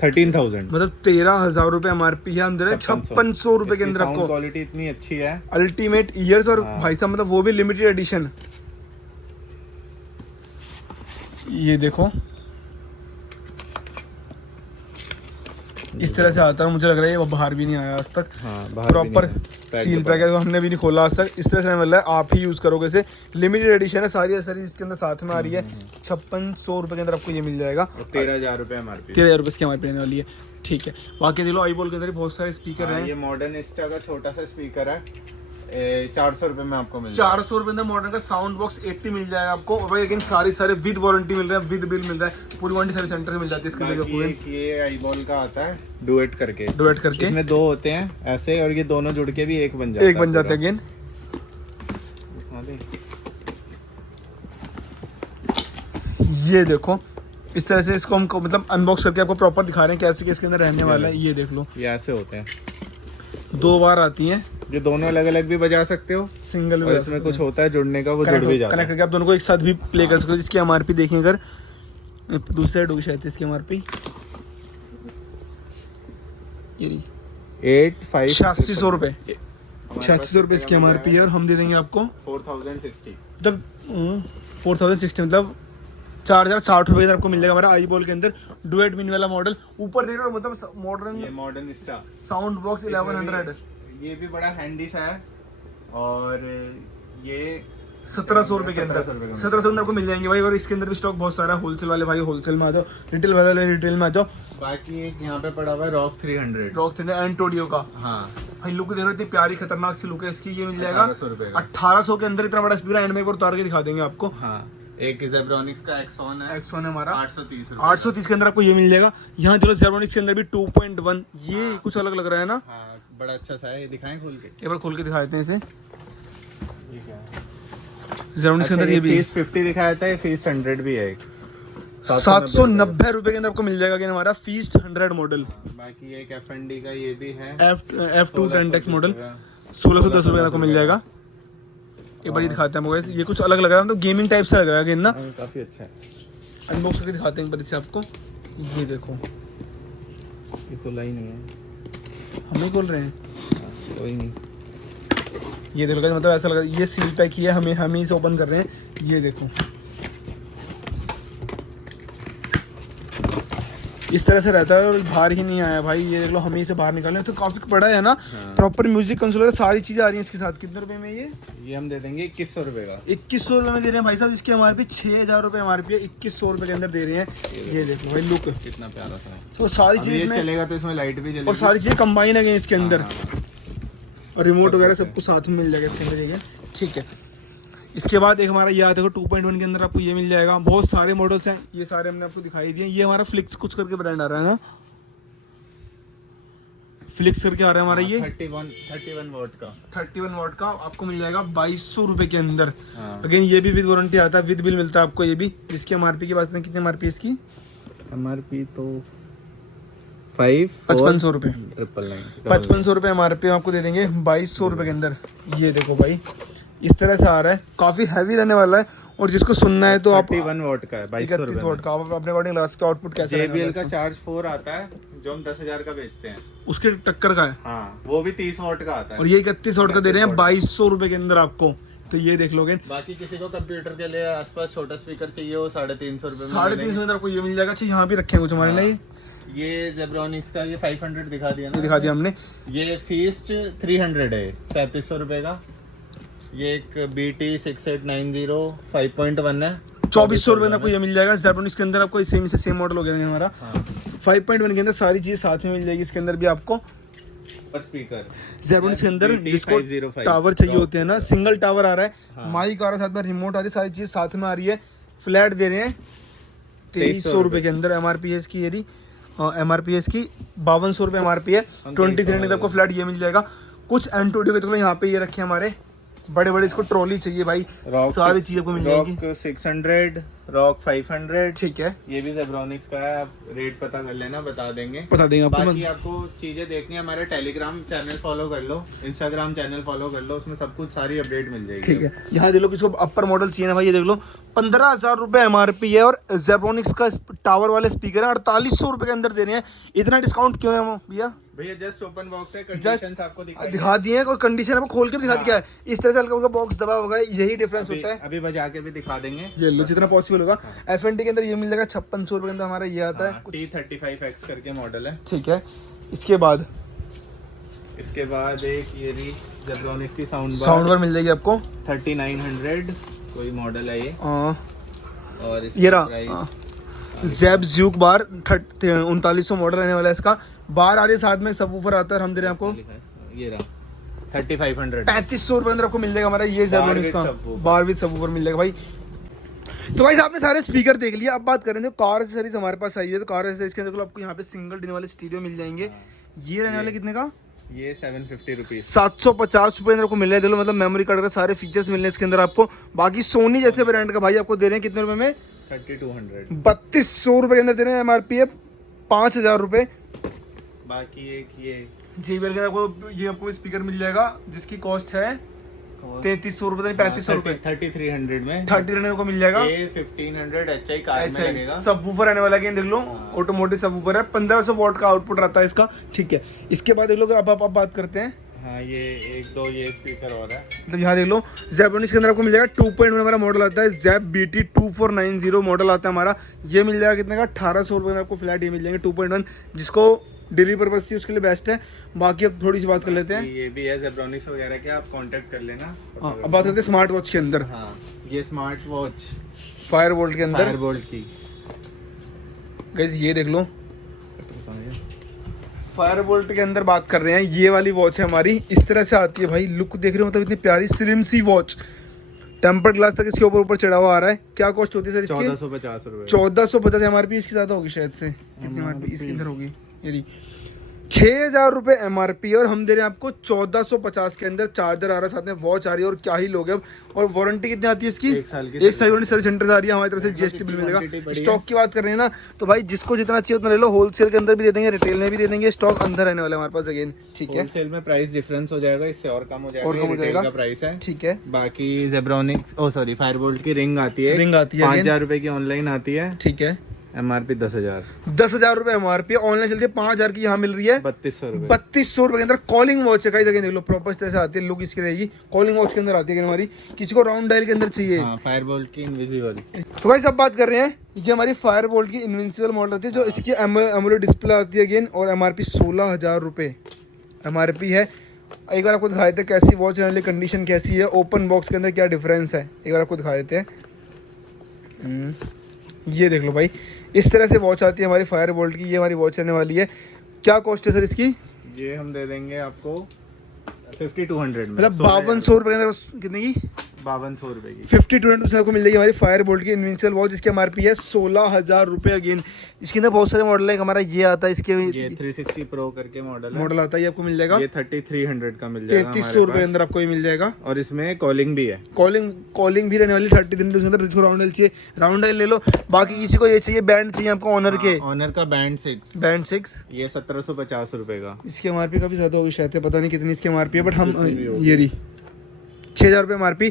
13,000, मतलब 13,000 रुपये एमआरपी है। हम दे रहे हैं 5600 रुपये के अंदर आपको। क्वालिटी इतनी अच्छी है, अल्टीमेट ईयर्स। और भाई साहब मतलब वो भी लिमिटेड एडिशन। ये देखो, इस तरह से आता है, मुझे लग रहा है वो बाहर भी नहीं आया आज तक। हाँ, बाहर भी प्रॉपर नहीं है। सील पैक है, तो हमने भी नहीं खोला आज तक। इस तरह से मिल रहा है, आप ही यूज़ करोगे इसे। लिमिटेड एडिशन है, सारी एसेसरीज इसके अंदर साथ में आ रही है। 5600 रुपये के अंदर आपको ये मिल जाएगा। 13,000 रुपये MRP। 13,000 रुपये की हमारी रहने वाली है। ठीक है, बाकी देख लो आईबॉल के अंदर भी बहुत सारे स्पीकर हाँ, हैं। ये मॉडर्निस्टा का छोटा सा स्पीकर है, 400 रुपये में आपको मिल 400 रुपये अंदर मॉडर्न का साउंड बॉक्स 80 मिल जाएगा आपको। और भाई अगेन सारे विद वारंटी मिल रहा है, विद बिल मिल रहा है, पूरी वारंटी सारे सेंटर से मिल जाती है इसके अंदर। जाएगा। ये आईबॉल का आता है डुएट करके, इसमें 2 होते हैं ऐसे, और ये दोनों जुड़ के भी एक बन जाता है। एक बन जाते हैं अगेन। ये देखो इस तरह से इसको हम मतलब अनबॉक्स करके आपको प्रॉपर दिखा रहे हैं कैसे कि इसके अंदर रहने वाला है। ये देख लो, ये ऐसे होते हैं, 2 बार आती हैं। जो दोनों अलग अलग भी बजा सकते हो, सिंगल और इसमें कुछ होता है जुड़ने का, वो जुड़ भी जाता है। कनेक्ट करके आप दोनों को एक साथ भी प्ले कर सकते हो। इसकी एमआरपी देखें अगर, दूसरी साइड होगी शायद इसकी एमआरपी, ये 8600 रुपये, 8600 रुपये इसकी एमआरपी है। और हम दे देंगे आपको 4060, मतलब 4060 मतलब 4060 रुपये आपको मिल जाएगा हमारा आईबॉल के अंदर डुएट मिनी वाला मॉडल। ऊपर देख रहे हो मतलब मॉडर्न, ये मॉडर्निस्टा साउंड बॉक्स 1100, ये भी बड़ा हैंडी सा है। और ये 1700 रुपये के अंदर, 1700 अंदर आपको मिल जाएंगे भाई। और इसके अंदर भी स्टॉक बहुत सारा है। होलसेल वाले भाई होलसेल में आ जाओ, रिटेल वाले रिटेल में आ जाओ। बाकी एक यहाँ पे पड़ा हुआ है रॉक 300 एंटोडियो का। हाँ, भाई लुक देख रहे हो, इतनी प्यारी खतरनाक सी लुक है इसकी। ये मिल जाएगा 1800 रुपये का। 1800 के अंदर इतना बड़ा स्पीकर। एंड में एक बार उतार के दिखा देंगे आपको। हाँ, एक जेब्रॉनिक्स का एक्सॉन है, एक्सॉन है हमारा 830 830 के अंदर आपको ये मिल जाएगा। यहाँ चलो जेब्रॉनिक्स के अंदर भी 2.1, ये कुछ अलग लग रहा है ना। हाँ, बड़ा अच्छा सा है, ये दिखाएं खोल के, एक बार खोल के दिखा देते हैं इसे। ये क्या है? जेब्रॉनिक्स के अंदर ये भी फीस 50 दिखाया था, ये फीस 100 भी है एक, 790 रुपये के अंदर आपको मिल जाएगा कि हमारा फीस्ट 100 मॉडल। बाकी एक FND का ये भी है, F2 10X मॉडल 1610 रुपये आपको मिल जाएगा। एक बार ये दिखाते हैं आपको, ये कुछ अलग लग रहा है, मतलब गेमिंग टाइप से लग रहा है ना। काफी अच्छा है। अनबॉक्स करके दिखाते हैं एक बार इसे आपको। ये देखो, ये खुला ही नहीं है, हम ही खोल रहे हैं, कोई नहीं। ये देखो guys, मतलब ऐसा लगा ये सील पैक ही है, हम ही इसे ओपन कर रहे हैं। ये देखो इस तरह से रहता है और बाहर ही नहीं आया भाई। ये देख लो, हम ही इसे बाहर निकालें तो काफी बड़ा है ना। प्रॉपर म्यूजिक कंसोल सारी चीजें आ रही हैं इसके साथ। कितने रुपए में ये हम दे देंगे 2100 रुपये का। 2100 रुपये में दे रहे हैं भाई साहब। इसकी एमआरपी 6000 रुपये एमआरपी है, 2100 रुपये के अंदर दे रहे हैं। ये देख लो भाई लुक, कितना प्यारा सा है। तो सारी चीज में चलेगा तो इसमें लाइट भी चलेगी, और सारी चीजें कंबाइन है इसके अंदर। और रिमोट वगैरह सब कुछ साथ में मिल जाएगा इसके अंदर। ठीक है, इसके बाद एक हमारा ये आता है 2.1 के अंदर आपको ये मिल जाएगा। बहुत सारे मॉडल्स हैं, ये सारे हमने आपको दिखाई दिए। ये हमारा फ्लिक्स कुछ करके ब्रांड आ रहा है ना, फ्लिक्स करके आ रहा है हमारा ये 31 वॉट का 31 वॉट का आपको मिल जाएगा 2200 रुपये के अंदर। अगेन ये भी विद वारंटी आता है, विद बिल मिलता है आपको ये भी। इसकी एमआरपी की बात में, कितनी एमआरपी इसकी? एमआरपी तो 5500 रुपये, 999 5500 रुपये एमआरपी आपको दे देंगे 2200 रुपये के अंदर। ये देखो भाई इस तरह से आ रहा है, काफी हैवी रहने वाला है। और जिसको सुनना है तो आप 31 वॉट का है, 31 वॉट का, आप अपने अकॉर्डिंग लगा सकते हो। आउटपुट कैसे JBL का चार्ज 4 आता है जो हम 10,000 का बेचते हैं, उसके टक्कर का है। हाँ, वो भी 30 वॉट का आता है। और ये 31 वॉट का दे रहे हैं 2200 रुपये के अंदर आपको। तो ये देख लोगे। बाकी किसी को कंप्यूटर के लिए आसपास छोटा स्पीकर चाहिए, वो 350 रुपये में 350 में आपको ये मिल जाएगा। अच्छा, यहाँ भी रखे हैं कुछ हमारे लिए। ये जेब्रॉनिक्स का ये 500 दिखा दिया ना, ये दिखा दिया हमने। ये फीस्ट 300 है, 3700 रुपये का। ये एक BT 6890 5.1 है, 2400 रुपये में आपको ये मिल जाएगा। जेब्रॉनिक्स के अंदर आपको सेम से सेम मॉडल हो गया हमारा। 5.1 के अंदर सारी चीज़ साथ में मिल जाएगी। इसके अंदर भी आपको स्पीकर जेब्रॉनिक्स के अंदर जिसको टावर चाहिए होते हैं ना, सिंगल टावर आ रहा है, माइक आ रहा है, साथ में रिमोट आ रही है, सारी चीज़ साथ में आ रही है। फ्लैट दे रहे हैं 2300 रुपये के अंदर। एमआरपी है इसकी ये एमआरपी है इसकी 5200 रुपये एमआरपी है। 23 आपको फ्लैट ये मिल जाएगा। कुछ एंटोडियो के तो यहाँ पे ये रखे हमारे बड़े बड़े, इसको ट्रॉली चाहिए भाई, सारी चीजें को मिल जाएगी। रॉक 600, रॉक 500, ठीक है। ये भी जेब्रॉनिक्स का है, आप रेट पता कर लेना, बता देंगे आपको। बाकी आपको चीजें देखनी है, हमारे टेलीग्राम चैनल फॉलो कर लो, इंस्टाग्राम चैनल फॉलो कर लो, उसमें सब कुछ सारी अपडेट मिल जाएगी। ठीक है, यहाँ देख लो किसको अपर मॉडल चाहिए ना भाई, ये देख लो 15,000 रुपये एमआरपी है। और जेब्रॉनिक्स का टावर वाले स्पीकर है 4800 रुपये के अंदर दे रहे हैं। इतना डिस्काउंट क्यों है भैया? भैया जस्ट ओपन बॉक्स है, कंडीशंस आपको दिखा दिए हैं और कंडीशन आपको खोल के भी दिखा दिया है। इस तरह से हल्का हल्का बॉक्स दबा होगा, यही डिफरेंस होता है। अभी बजा के भी दिखा देंगे। ये लो, जितना पॉसिबल अवेलेबल होगा। F&T के अंदर ये मिल जाएगा 5600 रुपये के अंदर हमारा ये आता है। T35X करके मॉडल है। ठीक है, इसके बाद एक ये रही जेब्रॉनिक्स की साउंड बार मिल जाएगी आपको 3900 कोई मॉडल है ये। और इसकी ये रहा प्राइस जैब ज्यूक बार 3900 मॉडल रहने वाला है इसका। बार आ रही है, साथ में सबवूफर आता है, हम दे रहे हैं आपको ये रहा 3500 3500 रुपये अंदर आपको मिल जाएगा हमारा ये जेब्रॉनिक्स का बार विद सबवूफर मिल जाएगा भाई। तो भाई आपने सारे स्पीकर देख लिया, अब बात करें जो कार एक्सेसरीज हमारे पास आई है। तो कार एक्सेसरीज के अंदर आपको यहाँ पे सिंगल डिन वाले स्टीरियो मिल जाएंगे। ये रहने वाले कितने का? ये 750 रुपीज 750 रुपये अंदर आपको मिल रहा है। देखो मतलब मेमोरी कार्ड का सारे फीचर्स मिल रहे हैं इसके अंदर आपको। बाकी सोनी जैसे ब्रांड का भाई आपको दे रहे हैं कितने रुपए में? 3200 3200 रुपये के अंदर दे रहे हैं। MRP है 5000 रुपये। बाकी एक ये JBL का आपको ये आपको स्पीकर मिल जाएगा जिसकी कॉस्ट है 3300 रुपये 3500 रुपये 3300 में 30 को मिल जाएगा। ये 1500 HI कार में लगेगा। सबवूफर आने वाला है, देख लो ऑटोमोटिव सबवूफर है, 1500 वॉट का आउटपुट रहता है इसका। ठीक है, इसके बाद देख लो अब आप बात करते हैं। हाँ, ये एक दो ये स्पीकर और है। मतलब यहाँ देख लो ज़ेब्रॉनिक्स के अंदर आपको मिल जाएगा 2.1 हमारा मॉडल आता है। ज़ेब BT 2490 मॉडल आता है हमारा। ये मिल जाएगा कितने का? 1800 रुपये में आपको फ्लैट ये मिल जाएंगे 2.1, जिसको डेली पर्पज से उसके लिए बेस्ट है। बाकी अब थोड़ी सी बात कर लेते हैं। ये भी है जेब्रॉनिक्स वगैरह के, आप कांटेक्ट कर लेना। हाँ, अब बात करते हैं स्मार्ट वॉच के अंदर। हाँ, ये स्मार्ट वॉच फायर वोल्ट के अंदर, फायर वोल्ट की गाइस ये देख लो फायर वोल्ट के अंदर बात कर रहे हैं। ये वाली वॉच है हमारी, इस तरह से आती है भाई। लुक देख रहे हो, मतलब इतनी प्यारी स्लिम सी वॉच। टेम्पर्ड ग्लास तक इसके ऊपर चढ़ा हुआ आ रहा है। क्या कॉस्ट होती है सर इसकी? 1450 रुपए 1450 MRP। इसकी ज्यादा होगी शायद से। कितनी MRP इसके अंदर होगी? ये 6000 रुपये MRP और हम दे रहे हैं आपको 1450 के अंदर। चार्जर आ रहा है, साथ में वॉच आ रही है, और क्या ही लोगे अब। और वारंटी कितनी आती है इसकी? 1 साल की। 1 साल वारंटी सर्विस सेंटर से आ रही है हमारी तरफ से। GST बिल मिलेगा। स्टॉक की बात कर रहे हैं ना, तो भाई जिसको जितना चाहिए उतना ले लो। होलसेल के अंदर भी दे देंगे, रिटेल में भी दे देंगे। स्टॉक अंदर रहने वाला है हमारे पास अगेन। ठीक है, होलसेल में प्राइस डिफरेंस हो जाएगा, इससे और कम हो जाएगा। और कम हो रिटेल जाएगा का प्राइस है। ठीक है। बाकी जेब्रॉनिक्स फायर वोल्ट की रिंग आती है। रिंग आती है 5000 रुपए की ऑनलाइन आती है। ठीक है। MRP 10,000 10,000 रुपये MRP। ऑनलाइन चलती है 5000 की, यहाँ मिल रही है 3200 रुपए 3200 रुपये के अंदर। कॉलिंग वॉच है, कई जगह देख लो प्रॉपर तरह से आती है। लुक इसकी रहेगी, कॉलिंग वॉच के अंदर आती है हमारी। किसी को राउंड डायल के अंदर चाहिए। फायर वोल्ट की इनविजिबल। तो भाई सब बात कर रहे हैं, ये हमारी फायर वोल्ट की इनविंसिबल मॉडल आती है, जो इसकी एमोलेड डिस्प्ले आती है अगेन। और MRP 16,000 रुपये MRP है। एक बार आपको दिखा देते हैं कैसी वॉच रहने वाली, कंडीशन कैसी है, ओपन बॉक्स के अंदर क्या डिफरेंस है, एक बार आपको दिखा देते हैं। ये देख लो भाई, इस तरह से वॉच आती है हमारी फायर वोल्ट की। ये हमारी वॉच रहने वाली है। क्या कॉस्ट है सर इसकी? ये हम दे देंगे आपको 5200 में, मतलब 5200 रुपये के अंदर। कितने की? 5200 रुपए की 5200 आपको मिल जाएगी हमारी फायर बोल्ट की इनविंसिबल वॉच, जिसकी MRP है 16,000 रुपये अगेन। इसके अंदर बहुत सारे मॉडल है। हमारा ये आता है, इसके ये 360 प्रो करके मॉडल आता है, ये आपको मिल जाएगा। ये 3300 का मिल जाएगा 3300 रुपये के अंदर आपको ये मिल जाएगा। और इसमें कॉलिंग भी है। कॉलिंग भी रहने वाली 30 दिन के अंदर। जिसको राउंड डायल चाहिए राउंड डायल ले लो। बाकी किसी को ये चाहिए बैंड चाहिए आपको ऑनर के, ऑनर का बैंड 6 ये 1750 रुपए का। इसकी MRP काफी ज्यादा होगी शायद, पता नहीं कितनी इसकी MRP है, बट हम ये रही 6000 रुपये MRP।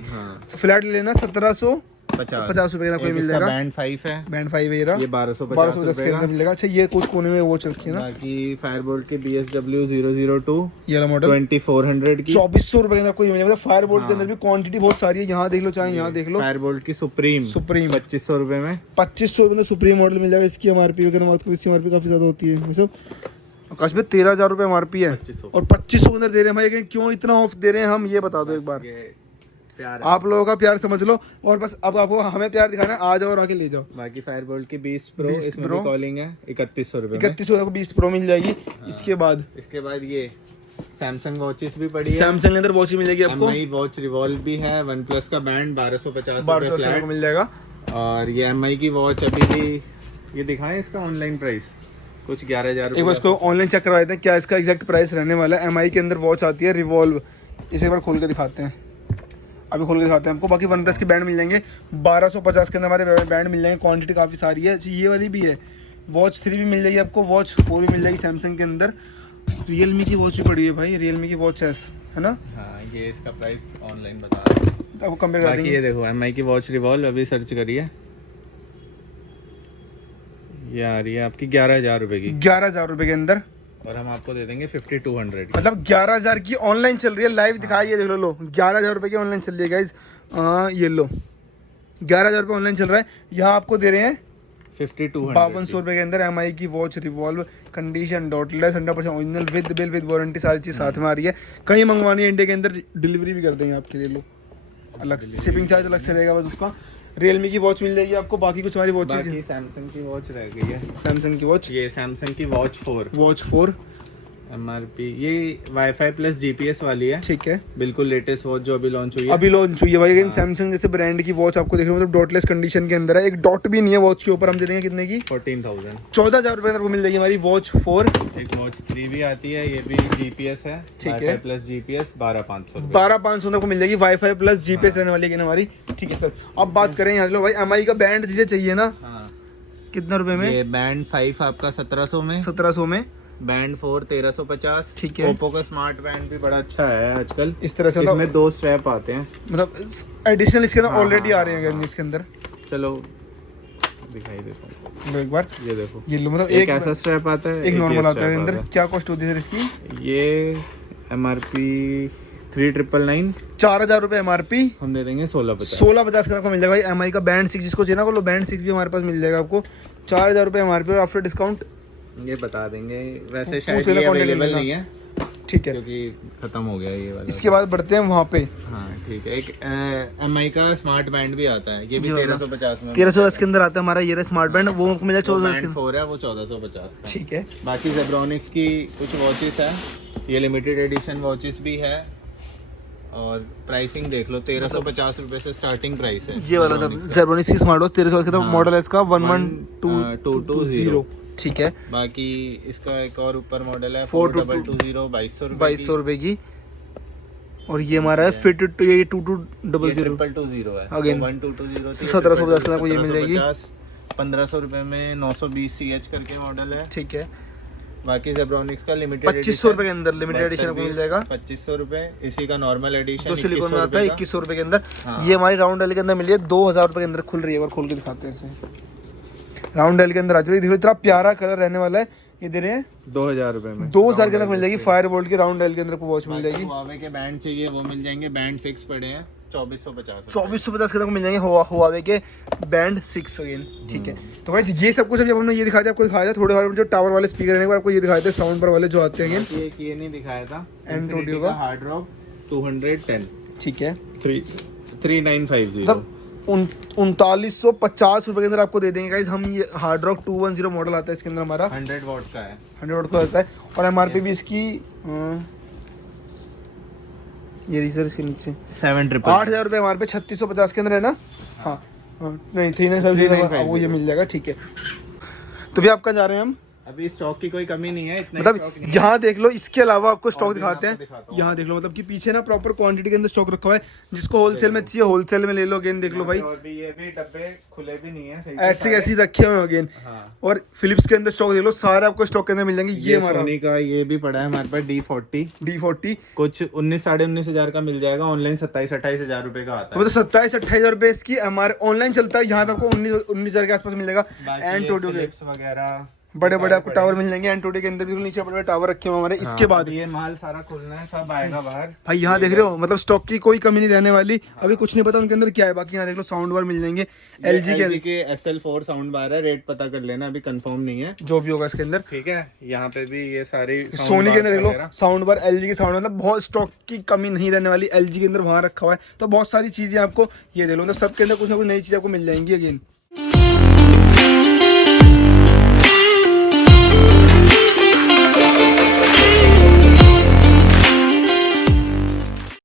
फ्लैट लेना 1750 रुपये का कोई मिल जाएगा। बैंड 5 है, बैंड 5 है ये 1250 के अंदर मिल जाएगा। अच्छा, ये कुछ कोने में वॉच रखी है ना। बाकी फायरबोल्ट के BSW 002 ये वाला मॉडल 2400 की 2400 रुपये के अंदर कोई मिल जाएगा। फायर बोल्ट के अंदर भी क्वांटिटी बहुत सारी है, यहाँ देख लो चाहे यहाँ देख लो। फायरबोल्ट की सुप्रीम 2500 रुपए में 2500 रुपये में सुप्रीम मॉडल मिल जाएगा। इसकी MRP वगैरह बात करें, इसकी MRP काफी ज्यादा होती है। सब आकाश में 13,000 रुपये MRP है 2500 और 2500 के अंदर दे रहे हैं भाई। लेकिन क्यों इतना ऑफ दे रहे हैं हम, ये बता दो एक बार। प्यार आप लोगों का प्यार समझ लो, और बस अब आपको हमें प्यार दिखाना है, आ जाओ और आके ले जाओ। बाकी फायरबोल्ट की 20 प्रो इसमें भी कॉलिंग है 3100 रुपए 3100 को 20 प्रो मिल जाएगी। इसके बाद ये सैमसंग वॉचेस भी पड़ी है। सैमसंग के अंदर वॉच मिल जाएगी आपको। MI वॉच रिवॉल्व भी है। OnePlus का बैंड 1250 1200 को मिल जाएगा। और ये MI की वॉच अभी भी, ये दिखाएं इसका ऑनलाइन प्राइस कुछ 11,000 एक बार इसको ऑनलाइन चेक करवा देते हैं क्या इसका एग्जैक्ट प्राइस रहने वाला है। MI के अंदर वॉच आती है रिवॉल्व। इसे एक बार खोल के दिखाते हैं, अभी खोल के दिखाते हैं आपको। बाकी OnePlus के बैंड मिल जाएंगे 1250 के अंदर हमारे बैंड मिल जाएंगे। क्वांटिटी काफ़ी सारी है। ये वाली भी है, वॉच 3 भी मिल जाएगी आपको, वॉच 4 भी मिल जाएगी सैमसंग के अंदर। Realme की वॉच भी पड़ी है भाई, Realme की वॉच S है ना। हाँ, ये इसका प्राइस ऑनलाइन बता रहा है आपको कंपेयर कर देंगे। ये देखो MI की वॉच रिवॉल्व अभी सर्च करिए, ये आ रही है आपकी 11,000 रुपए की 11,000 रुपये के अंदर। और हम आपको दे देंगे 5200 की। मतलब 11,000 की ऑनलाइन चल रही है, लाइव दिखाइए देख लो। 11,000 रुपये की ऑनलाइन चल रही है गाइज। ये लो 11,000 रुपये ऑनलाइन चल रहा है। यहाँ आपको दे रहे हैं 5200 5200 रुपये के अंदर MI की watch, revolve, condition, dotless, 100% original, with bill, with warranty, सारी चीज़ साथ में आ रही है। कहीं मंगवानी है इंडिया के अंदर, डिलीवरी भी कर देंगे आपके लिए। लो अलग से शिपिंग चार्ज अलग से रहेगा बस उसका। रियलमी की वॉच मिल जाएगी आपको, बाकी कुछ हमारी वॉच बाकी सैमसंग की वॉच रह गई है। सैमसंग की वॉच, ये सैमसंग की वॉच 4 MRP, ये वाईफाई प्लस GPS वाली है। ठीक है, बिल्कुल लेटेस्ट वॉच जो अभी लॉन्च हुई है। अभी लॉन्च हुई है भाई। अगेन सैमसंग जैसे ब्रांड की वॉच आपको देख रहे हो, मतलब डॉटलेस कंडीशन के अंदर है, एक डॉट भी नहीं है वॉच के ऊपर। हम दे देंगे कितने की? 14,000। 14,000 रुपये अंदर को मिल जाएगी हमारी वॉच 4। एक वॉच 3 भी आती है, ये भी GPS है। ठीक है। Wifi plus GPS 12,500। 12,500 को मिल जाएगी, वाईफाई प्लस GPS रहने वाली है हमारी। ठीक है सर, अब बात करें यहाँ लो भाई MI का बैंड जिसे चाहिए ना, हाँ, कितना रुपए में? ये बैंड 5 आपका 1700 में, 1700 में। बैंड 4 1350। ठीक है। ओप्पो का स्मार्ट बैंड भी बड़ा अच्छा है आजकल। इस तरह से इसमें 2 स्ट्रैप आते हैं, मतलब एडिशनल इसके अंदर हाँ, ऑलरेडी हाँ, आ रहे हैं इसके अंदर। चलो दिखाई देता हूँ। लो एक बार, ये देखो, ये लो, मतलब एक ऐसा स्ट्रैप आता है, एक ये नॉर्मल आता है strap अंदर। क्या कॉस्ट होती है सर इसकी? ये MRP 3,999, 4,000 रुपये MRP, हम दे देंगे 1650। 1650 का आपको मिल जाएगा भाई MI का बैंड 6। जिसको चाहिए ना वो लो, बैंड 6 भी हमारे पास मिल जाएगा आपको 4,000 रुपये MRP, और आफ्टर डिस्काउंट ये बता देंगे। वैसे वो शायद सेल ये अकाउंट अवेलेबल लेना। नहीं है, ठीक है। क्योंकि खत्म हो गया ये वाला। इसके बाद बढ़ते हैं वहाँ पे। हाँ ठीक है, एक MI का स्मार्ट बैंड भी आता है, ये भी 1350 में। 1350 के अंदर आता है हमारा ये स्मार्ट बैंड, वो मिल जाएगा 1450 के। 4 है, वो 1450 का। ठीक है। बाकी जेब्रॉनिक्स की कुछ वॉचेस है, ये लिमिटेड एडिशन वॉचेस भी है, और प्राइसिंग देख लो, 1350 रुपए से स्टार्टिंग प्राइस है। ये वाला था जेब्रॉनिक्स की स्मार्ट वॉच 1350 का, मॉडल है इसका 11220। ठीक है। बाकी इसका एक और ऊपर मॉडल है 4220, 2200 रुपए की। और ये हमारा है फिट टू, ये 2200 2220 है। Again, 1220 1750 का ये मिल जाएगी। 1500 रुपए में 920 CH करके मॉडल है। ठीक है। बाकी जेब्रॉनिक्स का लिमिटेड 2500 रुपए के अंदर लिमिटेड एडिशन आपको मिल जाएगा। 2500 रुपए। इसी का नॉर्मल एडिशन जो सिलिकॉन में आता है 2100 रुपए के अंदर। हाँ। ये हमारी राउंड एल के अंदर मिली है 2000 रुपए के अंदर खुल रही है। और खोल के दिखाते हैं इसे, राउंड एल के अंदर आती है। देखो इतना प्यारा कलर रहने वाला है। ये दे रहे हैं 2000 रुपए में, 2000 के अंदर मिल जाएगी। फायर बोल्ट की राउंड एल के अंदर वॉच मिल जाएगी। हुआवे के बैंड चाहिए वो मिल जाएंगे, बैंड 6 पड़े हैं 2450। 2450 के अंदर मिल जाएंगे हुआवे के बैंड 6 अगेन। ठीक है। तो भाई ये सब कुछ जब हमने ये दिखाया था, आपको दिखाया था थोड़े बार जो टावर वाले स्पीकर हैं, आपको ये दिखाए थे साउंड पर वाले जो आते हैं। ये नहीं दिखाया था, Antutu का हार्ड रॉक 210। ठीक है। 3950। मतलब 3950 रुपए के अंदर आपको दे देंगे गाइस हम। ये हार्ड रॉक 210 मॉडल आता है इसके अंदर हमारा, 100 वॉट का है, 100 वॉट का आता है। और MRP भी इसकी ये रिसर्च इसके नीचे 8,000 रुपये MRP 3650 के अंदर है ना। हाँ नहीं 3950 वो ये मिल जाएगा। ठीक है। तो भी आप कहाँ जा रहे हैं हम? अभी स्टॉक की कोई कमी नहीं है, इतना मतलब यहाँ देख लो, इसके अलावा आपको स्टॉक और भी मैं दिखाते आपको हैं। दिखाता हूँ। यहाँ देख लो, मतलब कि पीछे ना प्रॉपर क्वांटिटी के अंदर स्टॉक रखा हुआ है। जिसको होलसेल में चाहिए होलसेल में ले लो। अगेन देख लो भाई, और भी ये भी डब्बे खुले भी नहीं है, सही से ऐसे सारे। ऐसे रखे हुए हैं अगेन। हाँ। और फिलिप्स के अंदर स्टॉक देख लो, सारे आपको स्टॉक के अंदर मिल जाएंगे। ये हमारा सोनी का ये भी पड़ा है हमारे पास D40, D40 कुछ 19-19,500 का मिल जाएगा। ऑनलाइन 27-28,000 रुपए का आता है। मतलब 27-28,000 रुपए इसकी हमारे ऑनलाइन चलता है। यहाँ पे आपको 19,000 के आसपास मिल जाएगा। Antutu के फिलिप्स वगैरह बड़े बड़े आपको टावर मिल जाएंगे। Antutu के अंदर भी नीचे बड़े बड़े टावर रखे हुए हमारे। इसके बाद ये माल सारा खुलना है, सब आएगा बाहर। भाई यहाँ देख रहे हो, मतलब स्टॉक की कोई कमी नहीं रहने वाली। अभी कुछ नहीं पता उनके अंदर क्या है। बाकी यहाँ देख लो साउंड बार मिल जाएंगे LG के SL4 साउंड बार है, रेट पता कर लेना, अभी कंफर्म नहीं है, जो भी होगा इसके अंदर। ठीक है। यहाँ पे भी ये सारी सोनी के अंदर देख लो साउंड बार LG के साउंड, मतलब बहुत स्टॉक की कमी नहीं रहने वाली। LG के अंदर वहाँ रखा हुआ है। तो बहुत सारी चीजें आपको ये देख लो, मतलब सबके अंदर कुछ ना कुछ नई चीज आपको मिल जाएंगी अगेन।